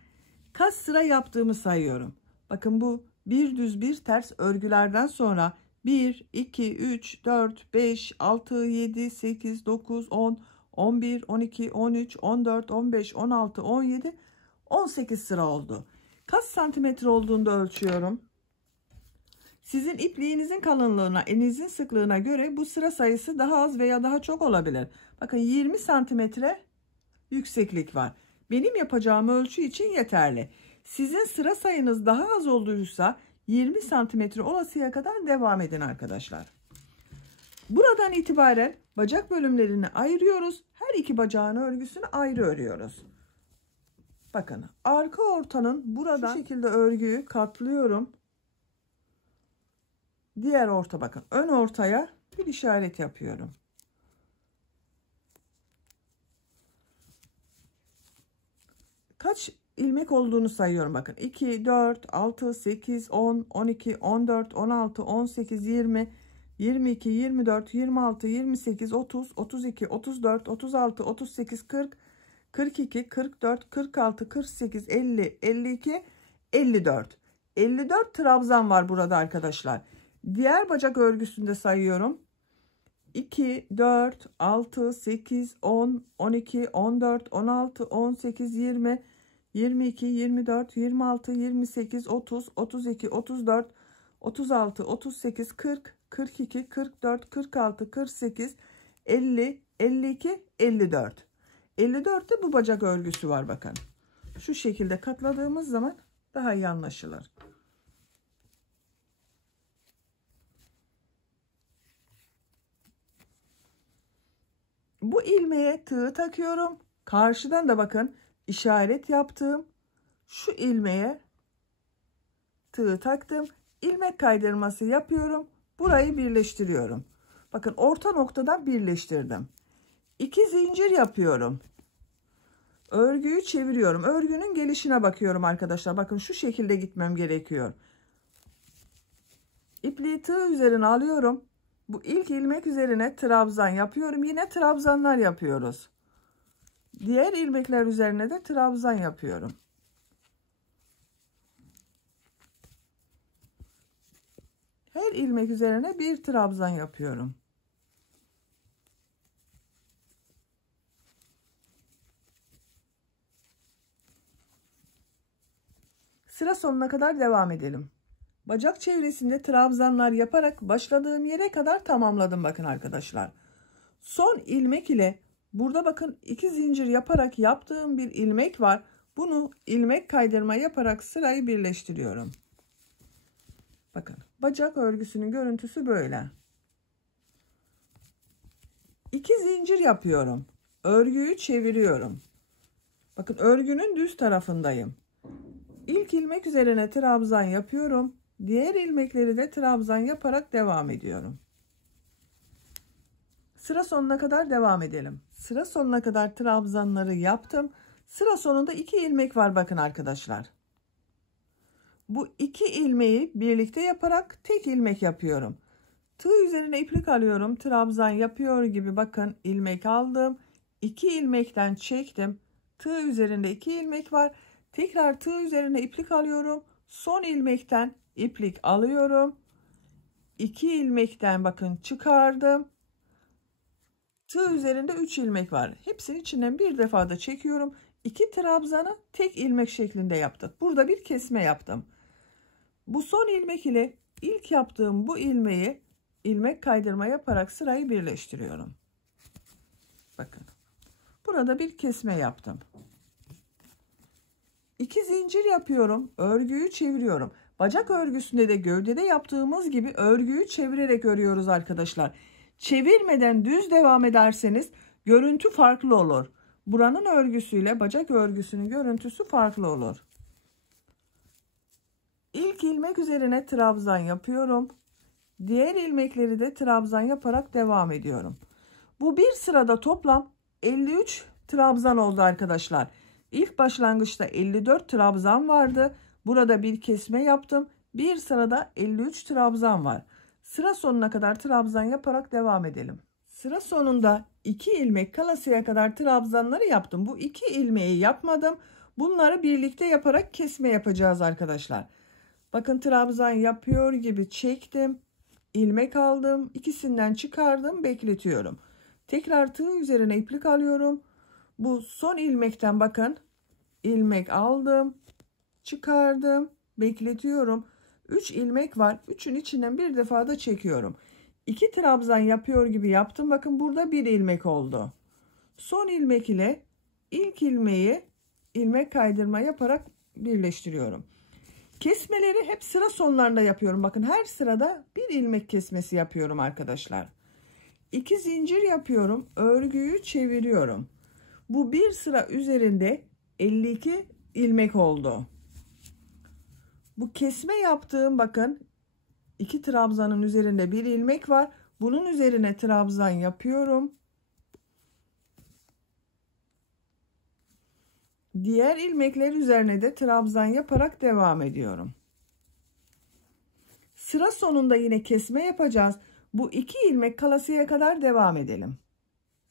Kaç sıra yaptığımı sayıyorum. Bakın bu bir düz bir ters örgülerden sonra 1, 2, 3, 4, 5, 6, 7, 8, 9, 10, 11, 12, 13, 14, 15, 16, 17, 18 sıra oldu. Kaç santimetre olduğunu da ölçüyorum. Sizin ipliğinizin kalınlığına, elinizin sıklığına göre bu sıra sayısı daha az veya daha çok olabilir. Bakın 20 santimetre yükseklik var. Benim yapacağım ölçü için yeterli. Sizin sıra sayınız daha az olduysa 20 santimetre olasıya kadar devam edin arkadaşlar. Buradan itibaren bacak bölümlerini ayırıyoruz. Her iki bacağın örgüsünü ayrı örüyoruz. Bakın arka ortanın buradan şu şekilde örgüyü katlıyorum. Diğer orta bakın ön ortaya bir işaret yapıyorum. Kaç ilmek olduğunu sayıyorum bakın. 2, 4, 6, 8, 10, 12, 14, 16, 18, 20, 22, 24, 26, 28, 30, 32, 34, 36, 38, 40, 42, 44, 46, 48, 50, 52, 54. 54 trabzan var burada arkadaşlar. Diğer bacak örgüsünde sayıyorum. 2, 4, 6, 8, 10, 12, 14, 16, 18, 20, 22, 24, 26, 28, 30, 32, 34, 36, 38, 40, 42, 44, 46, 48, 50, 52, 54. 54'te bu bacak örgüsü var bakın. Şu şekilde katladığımız zaman daha iyi anlaşılır. Bu ilmeğe tığ takıyorum. Karşıdan da bakın işaret yaptığım şu ilmeğe tığ taktım. İlmek kaydırması yapıyorum. Burayı birleştiriyorum. Bakın orta noktadan birleştirdim. 2 zincir yapıyorum. Örgüyü çeviriyorum. Örgünün gelişine bakıyorum arkadaşlar. Bakın şu şekilde gitmem gerekiyor. İpliği tığ üzerine alıyorum. Bu ilk ilmek üzerine trabzan yapıyorum. Yine trabzanlar yapıyoruz. Diğer ilmekler üzerine de trabzan yapıyorum. Her ilmek üzerine bir trabzan yapıyorum. Sıra sonuna kadar devam edelim. Bacak çevresinde trabzanlar yaparak başladığım yere kadar tamamladım bakın arkadaşlar. Son ilmek ile burada bakın 2 zincir yaparak yaptığım bir ilmek var. Bunu ilmek kaydırma yaparak sırayı birleştiriyorum. Bakın bacak örgüsünün görüntüsü böyle. 2 zincir yapıyorum. Örgüyü çeviriyorum. Bakın örgünün düz tarafındayım. İlk ilmek üzerine trabzan yapıyorum. Diğer ilmekleri de trabzan yaparak devam ediyorum. Sıra sonuna kadar devam edelim. Sıra sonuna kadar trabzanları yaptım. Sıra sonunda 2 ilmek var bakın arkadaşlar. Bu 2 ilmeği birlikte yaparak tek ilmek yapıyorum. Tığ üzerine iplik alıyorum. Trabzan yapıyor gibi bakın ilmek aldım. 2 ilmekten çektim. Tığ üzerinde 2 ilmek var. Tekrar tığ üzerine iplik alıyorum. Son ilmekten iplik alıyorum. 2 ilmekten bakın çıkardım. Tığ üzerinde 3 ilmek var. Hepsinin içinden bir defada çekiyorum. 2 trabzanı tek ilmek şeklinde yaptık. Burada bir kesme yaptım. Bu son ilmek ile ilk yaptığım bu ilmeği ilmek kaydırma yaparak sırayı birleştiriyorum. Bakın. Burada bir kesme yaptım. 2 zincir yapıyorum. Örgüyü çeviriyorum. Bacak örgüsünde de gövdede yaptığımız gibi örgüyü çevirerek örüyoruz arkadaşlar. Çevirmeden düz devam ederseniz görüntü farklı olur. Buranın örgüsüyle bacak örgüsünün görüntüsü farklı olur. İlk ilmek üzerine trabzan yapıyorum. Diğer ilmekleri de trabzan yaparak devam ediyorum. Bu bir sırada toplam 53 trabzan oldu arkadaşlar. İlk başlangıçta 54 trabzan vardı. Burada bir kesme yaptım. Bir sırada 53 trabzan var. Sıra sonuna kadar trabzan yaparak devam edelim. Sıra sonunda 2 ilmek kalasıya kadar trabzanları yaptım. Bu 2 ilmeği yapmadım. Bunları birlikte yaparak kesme yapacağız arkadaşlar. Bakın trabzan yapıyor gibi çektim. İlmek aldım. İkisinden çıkardım. Bekletiyorum. Tekrar tığ üzerine iplik alıyorum. Bu son ilmekten bakın. İlmek aldım. Çıkardım. Bekletiyorum. 3 ilmek var. 3'ün içinden bir defa da çekiyorum. 2 trabzan yapıyor gibi yaptım. Bakın burada bir ilmek oldu. Son ilmek ile ilk ilmeği ilmek kaydırma yaparak birleştiriyorum. Kesmeleri hep sıra sonlarında yapıyorum. Bakın her sırada bir ilmek kesmesi yapıyorum arkadaşlar. 2 zincir yapıyorum. Örgüyü çeviriyorum. Bu bir sıra üzerinde 52 ilmek oldu. Bu kesme yaptığım bakın 2 trabzanın üzerinde bir ilmek var. Bunun üzerine trabzan yapıyorum. Diğer ilmekler üzerine de trabzan yaparak devam ediyorum. Sıra sonunda yine kesme yapacağız. Bu 2 ilmek kalasıya kadar devam edelim.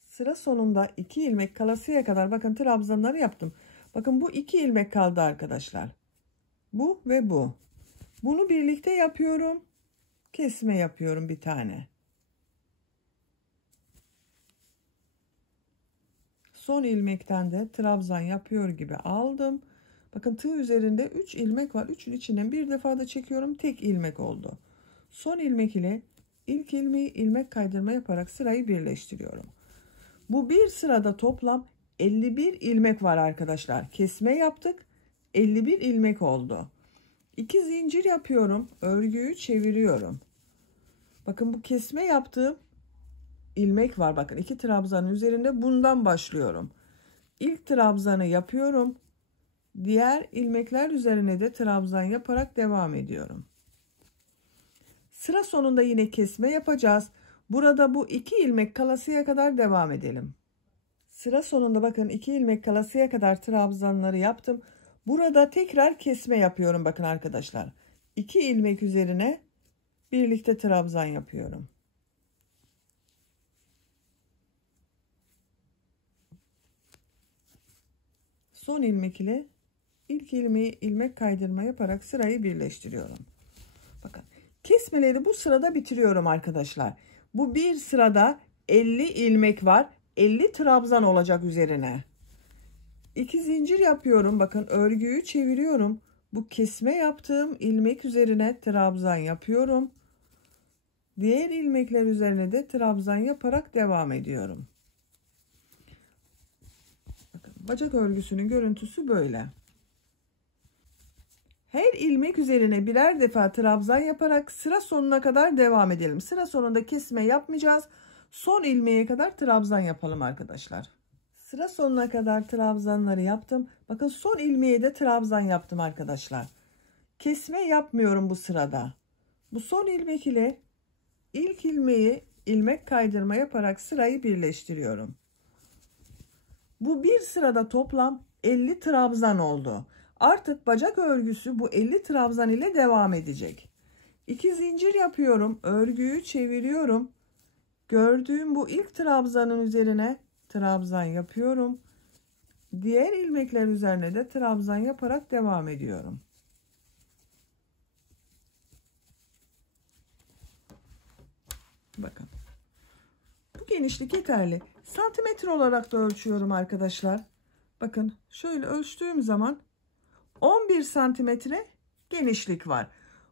Sıra sonunda 2 ilmek kalasıya kadar bakın trabzanları yaptım. Bakın bu 2 ilmek kaldı arkadaşlar. Bu ve bu. Bunu birlikte yapıyorum. Kesme yapıyorum bir tane. Son ilmekten de trabzan yapıyor gibi aldım. Bakın tığ üzerinde 3 ilmek var. 3'ün içinden bir defa da çekiyorum. Tek ilmek oldu. Son ilmek ile İlk ilmeği ilmek kaydırma yaparak sırayı birleştiriyorum. Bu bir sırada toplam 51 ilmek var arkadaşlar. Kesme yaptık. 51 ilmek oldu. 2 zincir yapıyorum. Örgüyü çeviriyorum. Bakın bu kesme yaptığım ilmek var. Bakın 2 trabzanın üzerinde bundan başlıyorum. İlk trabzanı yapıyorum. Diğer ilmekler üzerine de trabzan yaparak devam ediyorum. Sıra sonunda yine kesme yapacağız. Burada bu 2 ilmek kalasıya kadar devam edelim. Sıra sonunda bakın 2 ilmek kalasıya kadar trabzanları yaptım. Burada tekrar kesme yapıyorum bakın arkadaşlar. 2 ilmek üzerine birlikte trabzan yapıyorum. Son ilmek ile ilk ilmeği ilmek kaydırma yaparak sırayı birleştiriyorum. Bakın kesmeleri bu sırada bitiriyorum arkadaşlar. Bu bir sırada 50 ilmek var. 50 trabzan olacak üzerine. 2 zincir yapıyorum. Bakın örgüyü çeviriyorum. Bu kesme yaptığım ilmek üzerine trabzan yapıyorum. Diğer ilmekler üzerine de trabzan yaparak devam ediyorum. Bakın bacak örgüsünün görüntüsü böyle. Her ilmek üzerine birer defa trabzan yaparak sıra sonuna kadar devam edelim. Sıra sonunda kesme yapmayacağız. Son ilmeğe kadar trabzan yapalım arkadaşlar. Sıra sonuna kadar trabzanları yaptım. Bakın son ilmeğe de trabzan yaptım arkadaşlar. Kesme yapmıyorum bu sırada. Bu son ilmek ile ilk ilmeği ilmek kaydırma yaparak sırayı birleştiriyorum. Bu bir sırada toplam 50 trabzan oldu. Artık bacak örgüsü bu 50 trabzan ile devam edecek. 2 zincir yapıyorum. Örgüyü çeviriyorum. Gördüğüm bu ilk trabzanın üzerine trabzan yapıyorum. Diğer ilmekler üzerine de trabzan yaparak devam ediyorum. Bakın. Bu genişlik yeterli. Santimetre olarak da ölçüyorum arkadaşlar. Bakın şöyle ölçtüğüm zaman 11 santimetre genişlik var.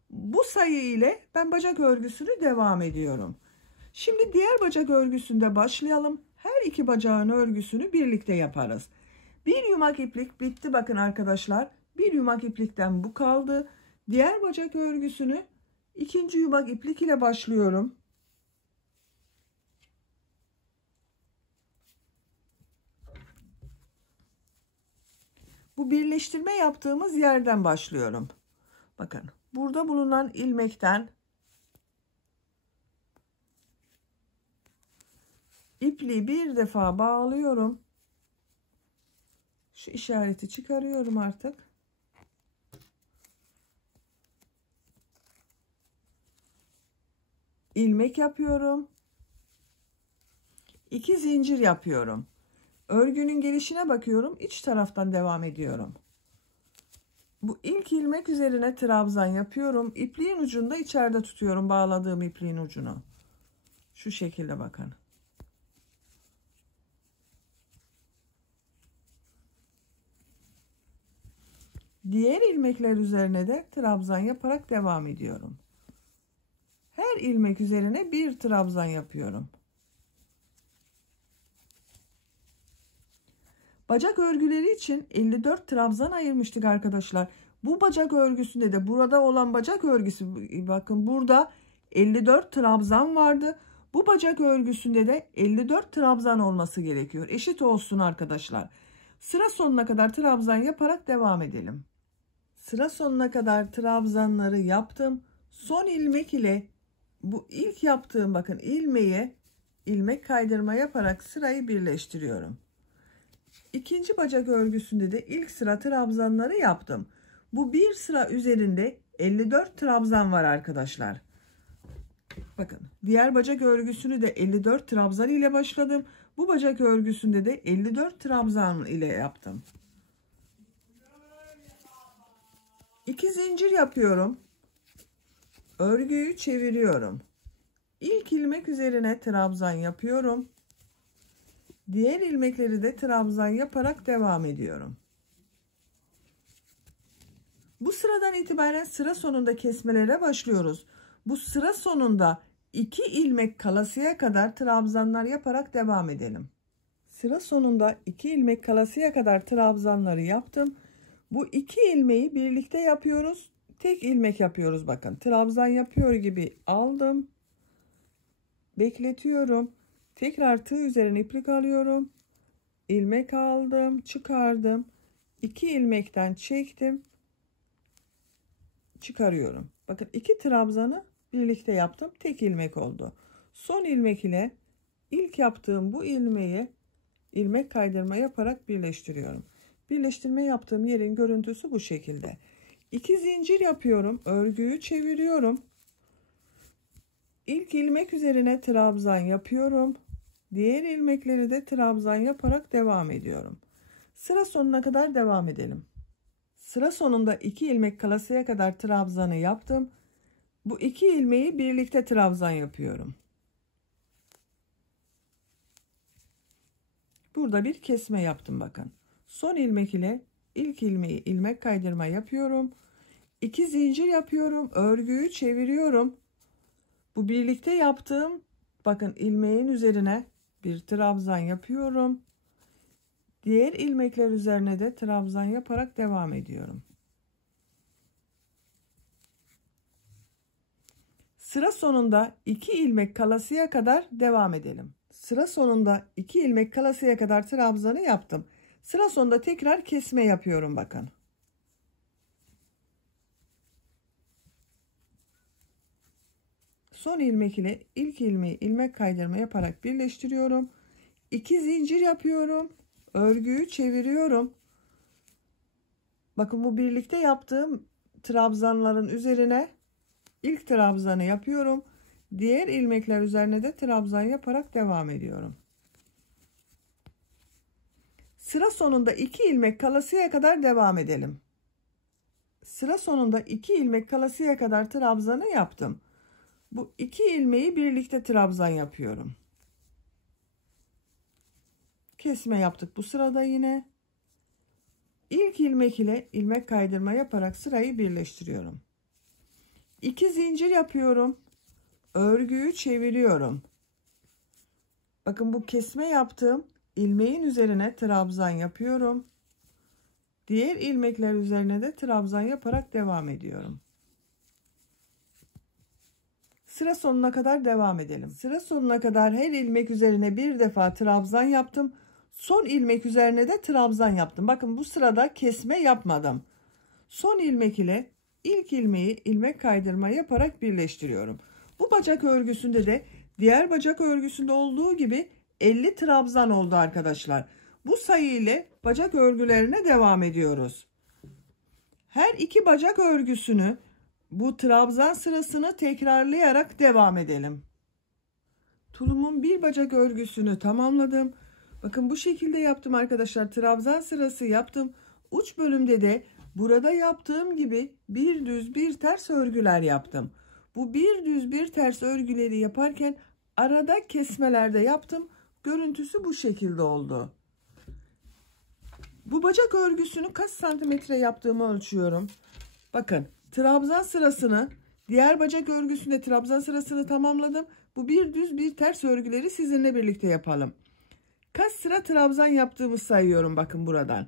Bu sayı ile ben bacak örgüsünü devam ediyorum. Şimdi diğer bacak örgüsünde başlayalım. Her iki bacağın örgüsünü birlikte yaparız. Bir yumak iplik bitti bakın arkadaşlar. Bir yumak iplikten bu kaldı. Diğer bacak örgüsünü ikinci yumak iplik ile başlıyorum. Bu birleştirme yaptığımız yerden başlıyorum. Bakın burada bulunan ilmekten ipliği bir defa bağlıyorum. Şu işareti çıkarıyorum artık. İlmek yapıyorum. 2 zincir yapıyorum. Örgünün gelişine bakıyorum. İç taraftan devam ediyorum. Bu ilk ilmek üzerine trabzan yapıyorum. İpliğin ucunu da içeride tutuyorum. Bağladığım ipliğin ucunu. Şu şekilde bakın. Diğer ilmekler üzerine de trabzan yaparak devam ediyorum. Her ilmek üzerine bir trabzan yapıyorum. Bacak örgüleri için 54 trabzan ayırmıştık arkadaşlar. Bu bacak örgüsünde de burada olan bacak örgüsü bakın burada 54 trabzan vardı. Bu bacak örgüsünde de 54 trabzan olması gerekiyor. Eşit olsun arkadaşlar. Sıra sonuna kadar trabzan yaparak devam edelim. Sıra sonuna kadar trabzanları yaptım. Son ilmek ile bu ilk yaptığım bakın ilmeğe ilmek kaydırma yaparak sırayı birleştiriyorum. İkinci bacak örgüsünde de ilk sıra trabzanları yaptım. Bu bir sıra üzerinde 54 trabzan var arkadaşlar. Bakın diğer bacak örgüsünü de 54 trabzan ile başladım. Bu bacak örgüsünde de 54 trabzan ile yaptım. 2 zincir yapıyorum. Örgüyü çeviriyorum. İlk ilmek üzerine trabzan yapıyorum. Diğer ilmekleri de trabzan yaparak devam ediyorum. Bu sıradan itibaren sıra sonunda kesmelere başlıyoruz. Bu sıra sonunda 2 ilmek kalasıya kadar trabzanlar yaparak devam edelim. Sıra sonunda 2 ilmek kalasıya kadar trabzanları yaptım. Bu 2 ilmeği birlikte yapıyoruz. Tek ilmek yapıyoruz bakın. Trabzan yapıyor gibi aldım. Bekletiyorum. Tekrar tığ üzerine iplik alıyorum. İlmek aldım, çıkardım. 2 ilmekten çektim. Çıkarıyorum. Bakın 2 trabzanı birlikte yaptım. Tek ilmek oldu. Son ilmek ile ilk yaptığım bu ilmeği ilmek kaydırma yaparak birleştiriyorum. Birleştirme yaptığım yerin görüntüsü bu şekilde. 2 zincir yapıyorum. Örgüyü çeviriyorum. İlk ilmek üzerine trabzan yapıyorum. Diğer ilmekleri de trabzan yaparak devam ediyorum. Sıra sonuna kadar devam edelim. Sıra sonunda 2 ilmek kalasıya kadar trabzanı yaptım. Bu 2 ilmeği birlikte trabzan yapıyorum. Burada bir kesme yaptım bakın. Son ilmek ile ilk ilmeği ilmek kaydırma yapıyorum. 2 zincir yapıyorum. Örgüyü çeviriyorum. Bu birlikte yaptığım bakın ilmeğin üzerine bir trabzan yapıyorum. Diğer ilmekler üzerine de trabzan yaparak devam ediyorum. Sıra sonunda 2 ilmek kalasıya kadar devam edelim. Sıra sonunda 2 ilmek kalasıya kadar trabzanı yaptım. Sıra sonunda tekrar kesme yapıyorum bakın. Son ilmek ile ilk ilmeği ilmek kaydırma yaparak birleştiriyorum. 2 zincir yapıyorum. Örgüyü çeviriyorum. Bakın bu birlikte yaptığım trabzanların üzerine ilk trabzanı yapıyorum. Diğer ilmekler üzerine de trabzan yaparak devam ediyorum. Sıra sonunda 2 ilmek kalasıya kadar devam edelim. Sıra sonunda 2 ilmek kalasıya kadar trabzanı yaptım. Bu 2 ilmeği birlikte trabzan yapıyorum. Kesme yaptık bu sırada yine. İlk ilmek ile ilmek kaydırma yaparak sırayı birleştiriyorum. 2 zincir yapıyorum. Örgüyü çeviriyorum. Bakın bu kesme yaptığım ilmeğin üzerine trabzan yapıyorum. Diğer ilmekler üzerine de trabzan yaparak devam ediyorum. Sıra sonuna kadar devam edelim. Sıra sonuna kadar her ilmek üzerine bir defa trabzan yaptım. Son ilmek üzerine de trabzan yaptım. Bakın bu sırada kesme yapmadım. Son ilmek ile ilk ilmeği ilmek kaydırma yaparak birleştiriyorum. Bu bacak örgüsünde de diğer bacak örgüsünde olduğu gibi 50 trabzan oldu arkadaşlar. Bu sayı ile bacak örgülerine devam ediyoruz. Her iki bacak örgüsünü bu trabzan sırasını tekrarlayarak devam edelim. Tulumun bir bacak örgüsünü tamamladım. Bakın bu şekilde yaptım arkadaşlar. Trabzan sırası yaptım. Uç bölümde de burada yaptığım gibi bir düz bir ters örgüler yaptım. Bu bir düz bir ters örgüleri yaparken arada kesmelerde yaptım. Görüntüsü bu şekilde oldu. Bu bacak örgüsünü kaç santimetre yaptığımı ölçüyorum. Bakın trabzan sırasını diğer bacak örgüsünde trabzan sırasını tamamladım. Bu bir düz bir ters örgüleri sizinle birlikte yapalım. Kaç sıra trabzan yaptığımı sayıyorum bakın buradan.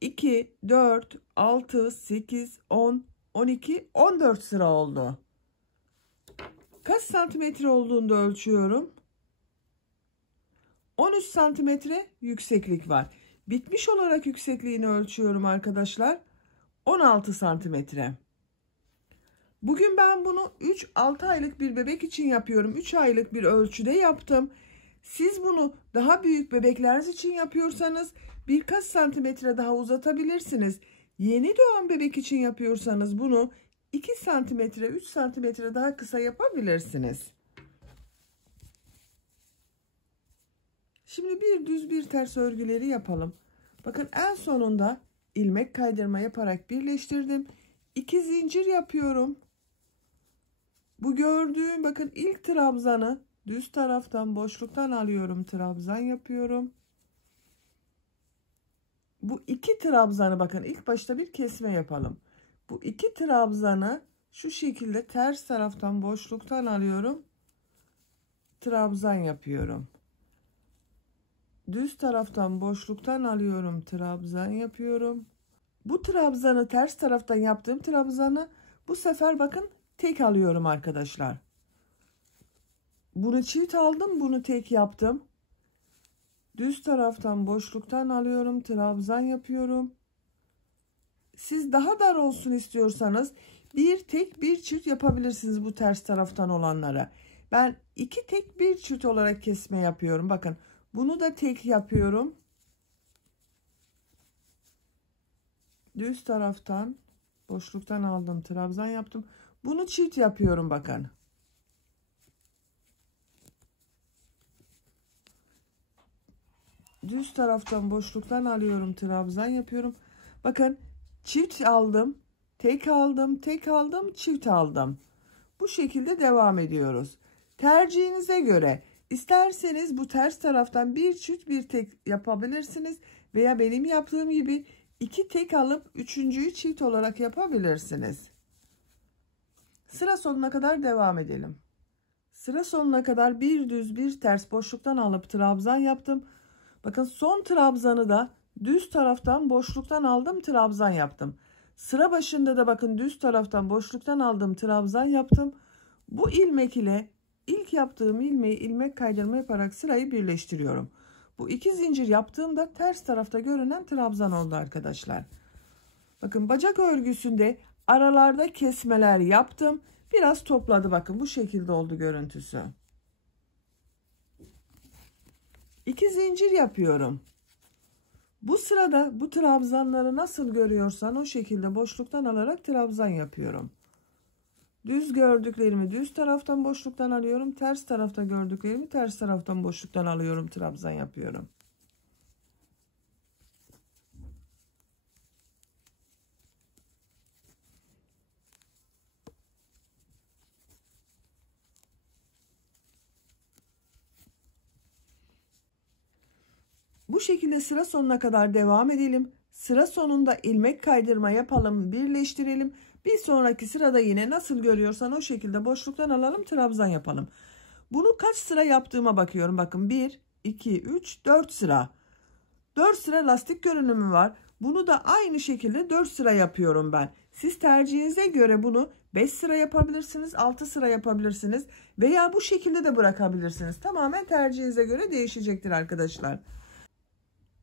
2, 4, 6, 8, 10, 12, 14 sıra oldu. Kaç santimetre olduğunu da ölçüyorum. 13 santimetre yükseklik var. Bitmiş olarak yüksekliğini ölçüyorum arkadaşlar. 16 santimetre. Bugün ben bunu 3-6 aylık bir bebek için yapıyorum. 3 aylık bir ölçüde yaptım. Siz bunu daha büyük bebekleriniz için yapıyorsanız birkaç santimetre daha uzatabilirsiniz. Yeni doğan bebek için yapıyorsanız bunu 2 santimetre 3 santimetre daha kısa yapabilirsiniz. Şimdi bir düz bir ters örgüleri yapalım. Bakın en sonunda ilmek kaydırma yaparak birleştirdim. 2 zincir yapıyorum. Bu gördüğüm bakın ilk trabzanı düz taraftan boşluktan alıyorum, trabzan yapıyorum. Bu 2 trabzanı bakın ilk başta bir kesme yapalım. Bu 2 trabzanı şu şekilde ters taraftan boşluktan alıyorum. trabzan yapıyorum. Düz taraftan boşluktan alıyorum, trabzan yapıyorum. Bu trabzanı, ters taraftan yaptığım trabzanı bu sefer bakın tek alıyorum arkadaşlar. Bunu çift aldım, bunu tek yaptım. Düz taraftan boşluktan alıyorum, trabzan yapıyorum. Siz daha dar olsun istiyorsanız bir tek bir çift yapabilirsiniz bu ters taraftan olanlara. Ben 2 tek bir çift olarak kesme yapıyorum. Bakın bunu da tek yapıyorum. Düz taraftan boşluktan aldım, trabzan yaptım. Bunu çift yapıyorum bakın. Düz taraftan boşluktan alıyorum, trabzan yapıyorum. Bakın çift aldım, tek aldım, tek aldım, çift aldım. Bu şekilde devam ediyoruz. Tercihinize göre isterseniz bu ters taraftan bir çift bir tek yapabilirsiniz. Veya benim yaptığım gibi 2 tek alıp üçüncüyü çift olarak yapabilirsiniz. Sıra sonuna kadar devam edelim. Sıra sonuna kadar bir düz bir ters boşluktan alıp trabzan yaptım. Bakın son trabzanı da düz taraftan boşluktan aldım, trabzan yaptım. Sıra başında da bakın düz taraftan boşluktan aldım, trabzan yaptım. Bu ilmek ile ilk yaptığım ilmeği ilmek kaydırma yaparak sırayı birleştiriyorum. Bu 2 zincir yaptığımda ters tarafta görünen trabzan oldu arkadaşlar. Bakın bacak örgüsünde aralarda kesmeler yaptım. Biraz topladı, bakın bu şekilde oldu görüntüsü. 2 zincir yapıyorum. Bu sırada bu trabzanları nasıl görüyorsan o şekilde boşluktan alarak trabzan yapıyorum. Düz gördüklerimi düz taraftan boşluktan alıyorum. Ters tarafta gördüklerimi ters taraftan boşluktan alıyorum. Trabzan yapıyorum. Bu şekilde sıra sonuna kadar devam edelim. Sıra sonunda ilmek kaydırma yapalım, birleştirelim. Bir sonraki sırada yine nasıl görüyorsan o şekilde boşluktan alalım, trabzan yapalım. Bunu kaç sıra yaptığıma bakıyorum. Bakın 1, 2, 3, 4 sıra. 4 sıra lastik görünümü var. Bunu da aynı şekilde 4 sıra yapıyorum ben. Siz tercihinize göre bunu 5 sıra yapabilirsiniz, 6 sıra yapabilirsiniz veya bu şekilde de bırakabilirsiniz. Tamamen tercihinize göre değişecektir arkadaşlar.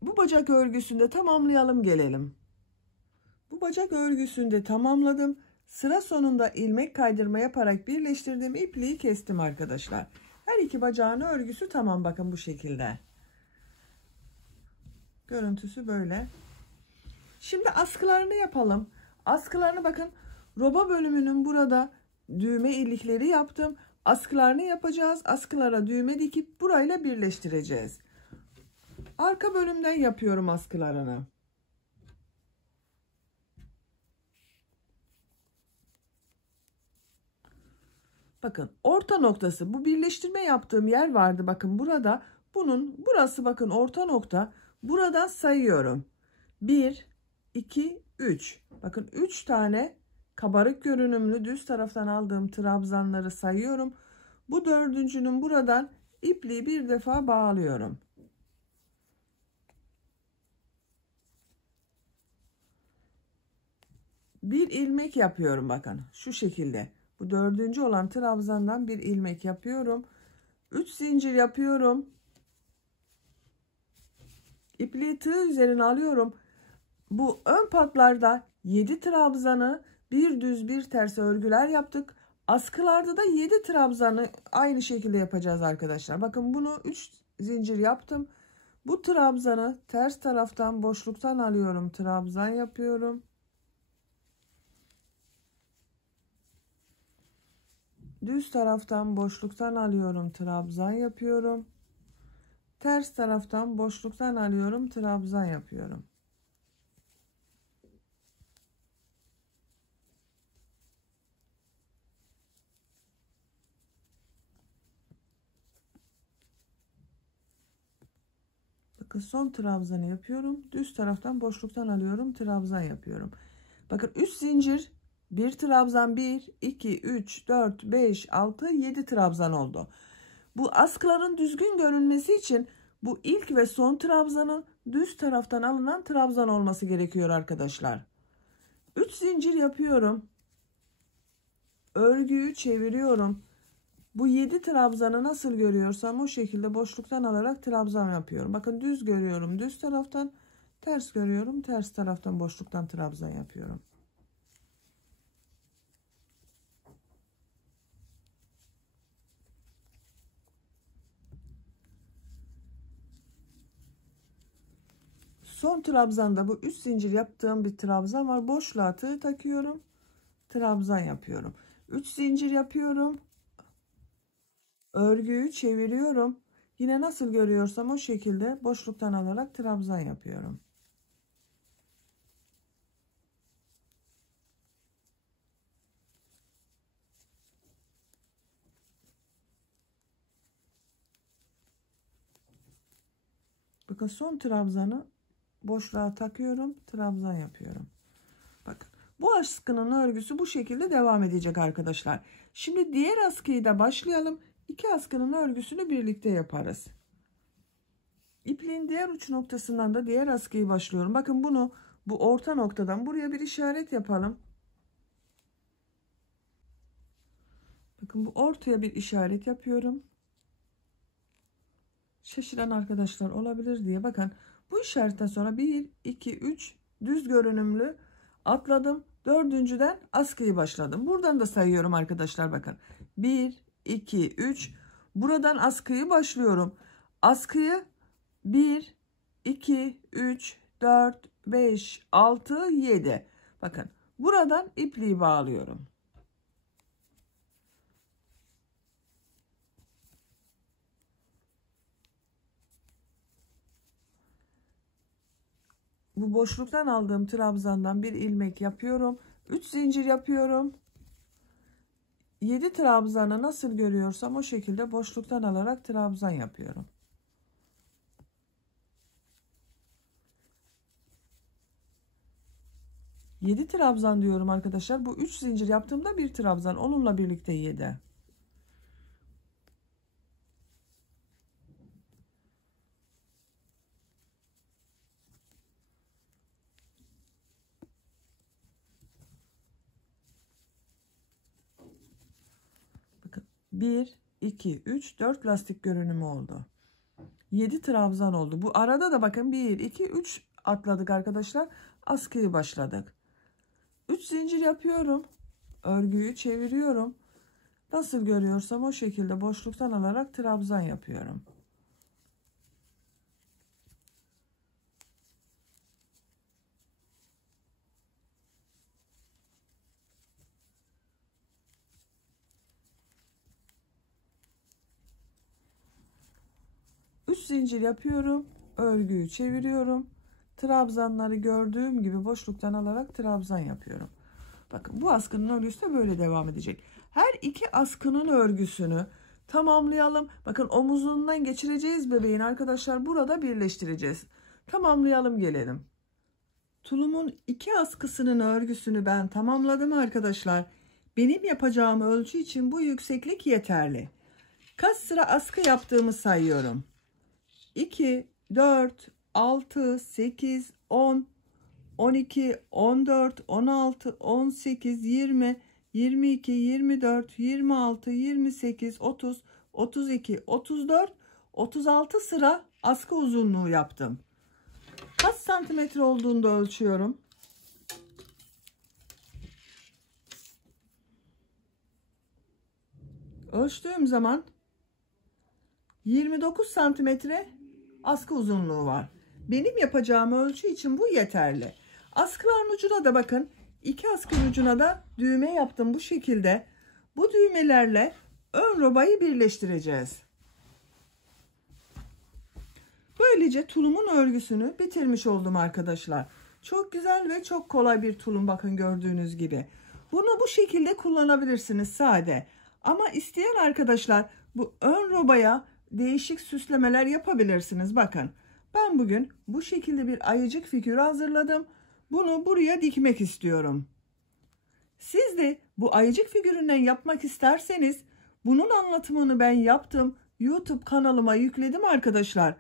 Bu bacak örgüsünde tamamlayalım gelelim. Bu bacak örgüsünde tamamladım. Sıra sonunda ilmek kaydırma yaparak birleştirdim. İpliği kestim arkadaşlar. Her iki bacağın örgüsü tamam, bakın bu şekilde. Görüntüsü böyle. Şimdi askılarını yapalım. Askılarını bakın, roba bölümünün burada düğme ilikleri yaptım. Askılarını yapacağız. Askılara düğme dikip burayla birleştireceğiz. Arka bölümden yapıyorum askılarını. Bakın orta noktası, bu birleştirme yaptığım yer vardı. Bakın burada, burası bakın orta nokta. Buradan sayıyorum. 1, 2, 3. Bakın 3 tane kabarık görünümlü düz taraftan aldığım trabzanları sayıyorum. Bu dördüncünün buradan ipliği bir defa bağlıyorum. Bir ilmek yapıyorum bakın şu şekilde. Bu dördüncü olan trabzandan bir ilmek yapıyorum. 3 zincir yapıyorum. İpliği tığ üzerine alıyorum. Bu ön patlarda 7 trabzanı, bir düz bir ters örgüler yaptık. Askılarda da 7 trabzanı aynı şekilde yapacağız arkadaşlar. Bakın bunu 3 zincir yaptım. Bu trabzanı ters taraftan boşluktan alıyorum. Trabzan yapıyorum. Düz taraftan boşluktan alıyorum. Trabzan yapıyorum. Ters taraftan boşluktan alıyorum. Trabzan yapıyorum. Bakın son trabzanı yapıyorum. Düz taraftan boşluktan alıyorum. Trabzan yapıyorum. Bakın 3 zincir, bir trabzan, 1, 2, 3, 4, 5, 6, 7 trabzan oldu. Bu askıların düzgün görünmesi için bu ilk ve son trabzanın düz taraftan alınan trabzan olması gerekiyor arkadaşlar. 3 zincir yapıyorum. Örgüyü çeviriyorum. Bu 7 trabzanı nasıl görüyorsam o şekilde boşluktan alarak trabzan yapıyorum. Bakın düz görüyorum düz taraftan, ters görüyorum ters taraftan boşluktan trabzan yapıyorum. Son trabzanda bu 3 zincir yaptığım bir trabzan var. Boşluğa tığ takıyorum. Trabzan yapıyorum. 3 zincir yapıyorum. Örgüyü çeviriyorum. Yine nasıl görüyorsam o şekilde boşluktan alarak trabzan yapıyorum. Bakın son trabzanı boşluğa takıyorum, trabzan yapıyorum. Bakın bu askının örgüsü bu şekilde devam edecek arkadaşlar. Şimdi diğer askıyı da başlayalım. İki askının örgüsünü birlikte yaparız. İpliğin diğer uç noktasından da diğer askıyı başlıyorum. Bakın bunu bu orta noktadan buraya bir işaret yapalım. Bakın bu ortaya bir işaret yapıyorum. Şaşıran arkadaşlar olabilir diye bakın bu işaretten sonra 1 2 3 düz görünümlü atladım, dördüncüden askıyı başladım. Buradan da sayıyorum arkadaşlar. Bakın 1 2 3 buradan askıyı başlıyorum. Askıyı 1 2 3 4 5 6 7 bakın buradan ipliği bağlıyorum. Bu boşluktan aldığım trabzandan bir ilmek yapıyorum. 3 zincir yapıyorum. 7 trabzanı nasıl görüyorsam o şekilde boşluktan alarak trabzan yapıyorum. Yedi trabzan diyorum arkadaşlar. Bu 3 zincir yaptığımda bir trabzan, onunla birlikte 7. Bakın 1 2 3 4 lastik görünümü oldu. 7 trabzan oldu. Bu arada da bakın 1 2 3 atladık arkadaşlar. Askıyı başladık. 3 zincir yapıyorum. Örgüyü çeviriyorum. Nasıl görüyorsam o şekilde boşluktan alarak trabzan yapıyorum. Üç zincir yapıyorum. Örgüyü çeviriyorum. Trabzanları gördüğüm gibi boşluktan alarak trabzan yapıyorum. Bakın bu askının örgüsü de böyle devam edecek. Her iki askının örgüsünü tamamlayalım. Bakın omuzundan geçireceğiz bebeğin arkadaşlar. Burada birleştireceğiz. Tamamlayalım gelelim. Tulumun iki askısının örgüsünü ben tamamladım arkadaşlar. Benim yapacağım ölçü için bu yükseklik yeterli. Kaç sıra askı yaptığımı sayıyorum. 2, 4, 6, 8, 10, 12, 14, 16, 18, 20, 22, 24, 26, 28, 30, 32, 34, 36 sıra askı uzunluğu yaptım. Kaç santimetre olduğunu da ölçüyorum. Ölçtüğüm zaman 29 santimetre askı uzunluğu var. Benim yapacağım ölçü için bu yeterli. Askıların ucuna da bakın. İki askının ucuna da düğme yaptım bu şekilde. Bu düğmelerle ön robayı birleştireceğiz. Böylece tulumun örgüsünü bitirmiş oldum arkadaşlar. Çok güzel ve çok kolay bir tulum, bakın gördüğünüz gibi. Bunu bu şekilde kullanabilirsiniz sade. Ama isteyen arkadaşlar bu ön robaya değişik süslemeler yapabilirsiniz. Bakın ben bugün bu şekilde bir ayıcık figürü hazırladım. Bunu buraya dikmek istiyorum. Siz de bu ayıcık figüründen yapmak isterseniz bunun anlatımını ben yaptım. YouTube kanalıma yükledim arkadaşlar.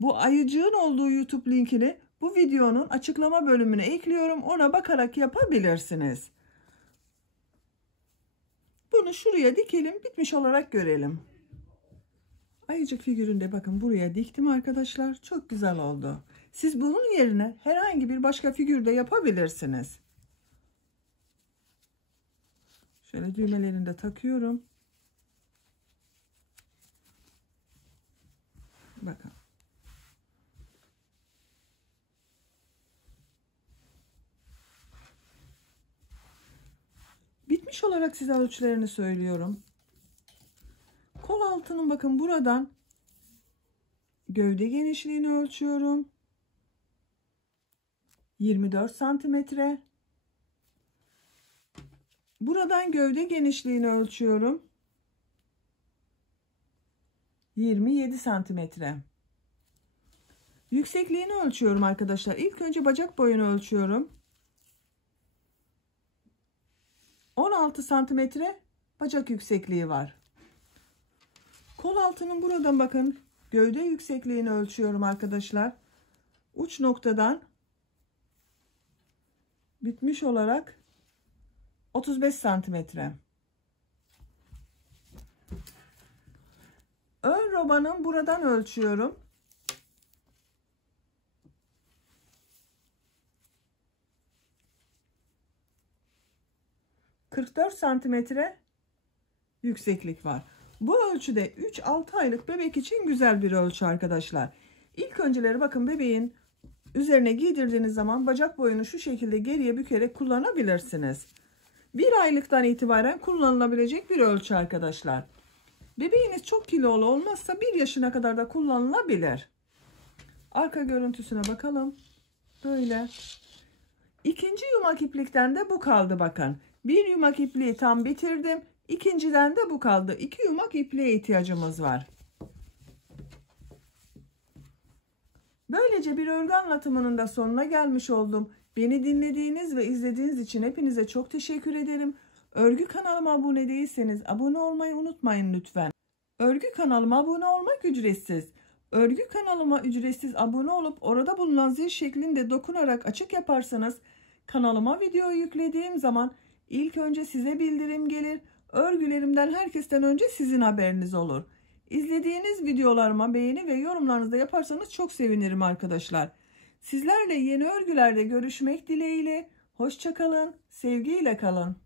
Bu ayıcığın olduğu YouTube linkini bu videonun açıklama bölümüne ekliyorum. Ona bakarak yapabilirsiniz. Bunu şuraya dikelim, bitmiş olarak görelim. Ayıcık figüründe bakın buraya diktim arkadaşlar. Çok güzel oldu. Siz bunun yerine herhangi bir başka figür de yapabilirsiniz. Şöyle düğmelerini de takıyorum. Bakın. Bitmiş olarak size ölçülerini söylüyorum. Kol altının bakın buradan gövde genişliğini ölçüyorum. 24 santimetre. Buradan gövde genişliğini ölçüyorum. 27 santimetre. Yüksekliğini ölçüyorum arkadaşlar. İlk önce bacak boyunu ölçüyorum. 16 santimetre bacak yüksekliği var. Kol altının buradan bakın gövde yüksekliğini ölçüyorum arkadaşlar. Uç noktadan bitmiş olarak 35 santimetre. Ön robanın buradan ölçüyorum. 44 santimetre yükseklik var. Bu ölçüde 3-6 aylık bebek için güzel bir ölçü arkadaşlar. İlk önceleri bakın bebeğin üzerine giydirdiğiniz zaman bacak boyunu şu şekilde geriye bükerek kullanabilirsiniz. 1 aylıktan itibaren kullanılabilecek bir ölçü arkadaşlar. Bebeğiniz çok kilolu olmazsa 1 yaşına kadar da kullanılabilir. Arka görüntüsüne bakalım. Böyle. İkinci yumak iplikten de bu kaldı bakın. Bir yumak ipliği tam bitirdim. İkinciden de bu kaldı. 2 yumak ipliğe ihtiyacımız var. Böylece bir örgü anlatımının da sonuna gelmiş oldum. Beni dinlediğiniz ve izlediğiniz için hepinize çok teşekkür ederim. Örgü kanalıma abone değilseniz abone olmayı unutmayın lütfen. Örgü kanalıma abone olmak ücretsiz. Örgü kanalıma ücretsiz abone olup orada bulunan zil şeklinde dokunarak açık yaparsanız kanalıma video yüklediğim zaman ilk önce size bildirim gelir. Örgülerimden herkesten önce sizin haberiniz olur. İzlediğiniz videolarıma beğeni ve yorumlarınızı da yaparsanız çok sevinirim arkadaşlar. Sizlerle yeni örgülerde görüşmek dileğiyle. Hoşça kalın, sevgiyle kalın.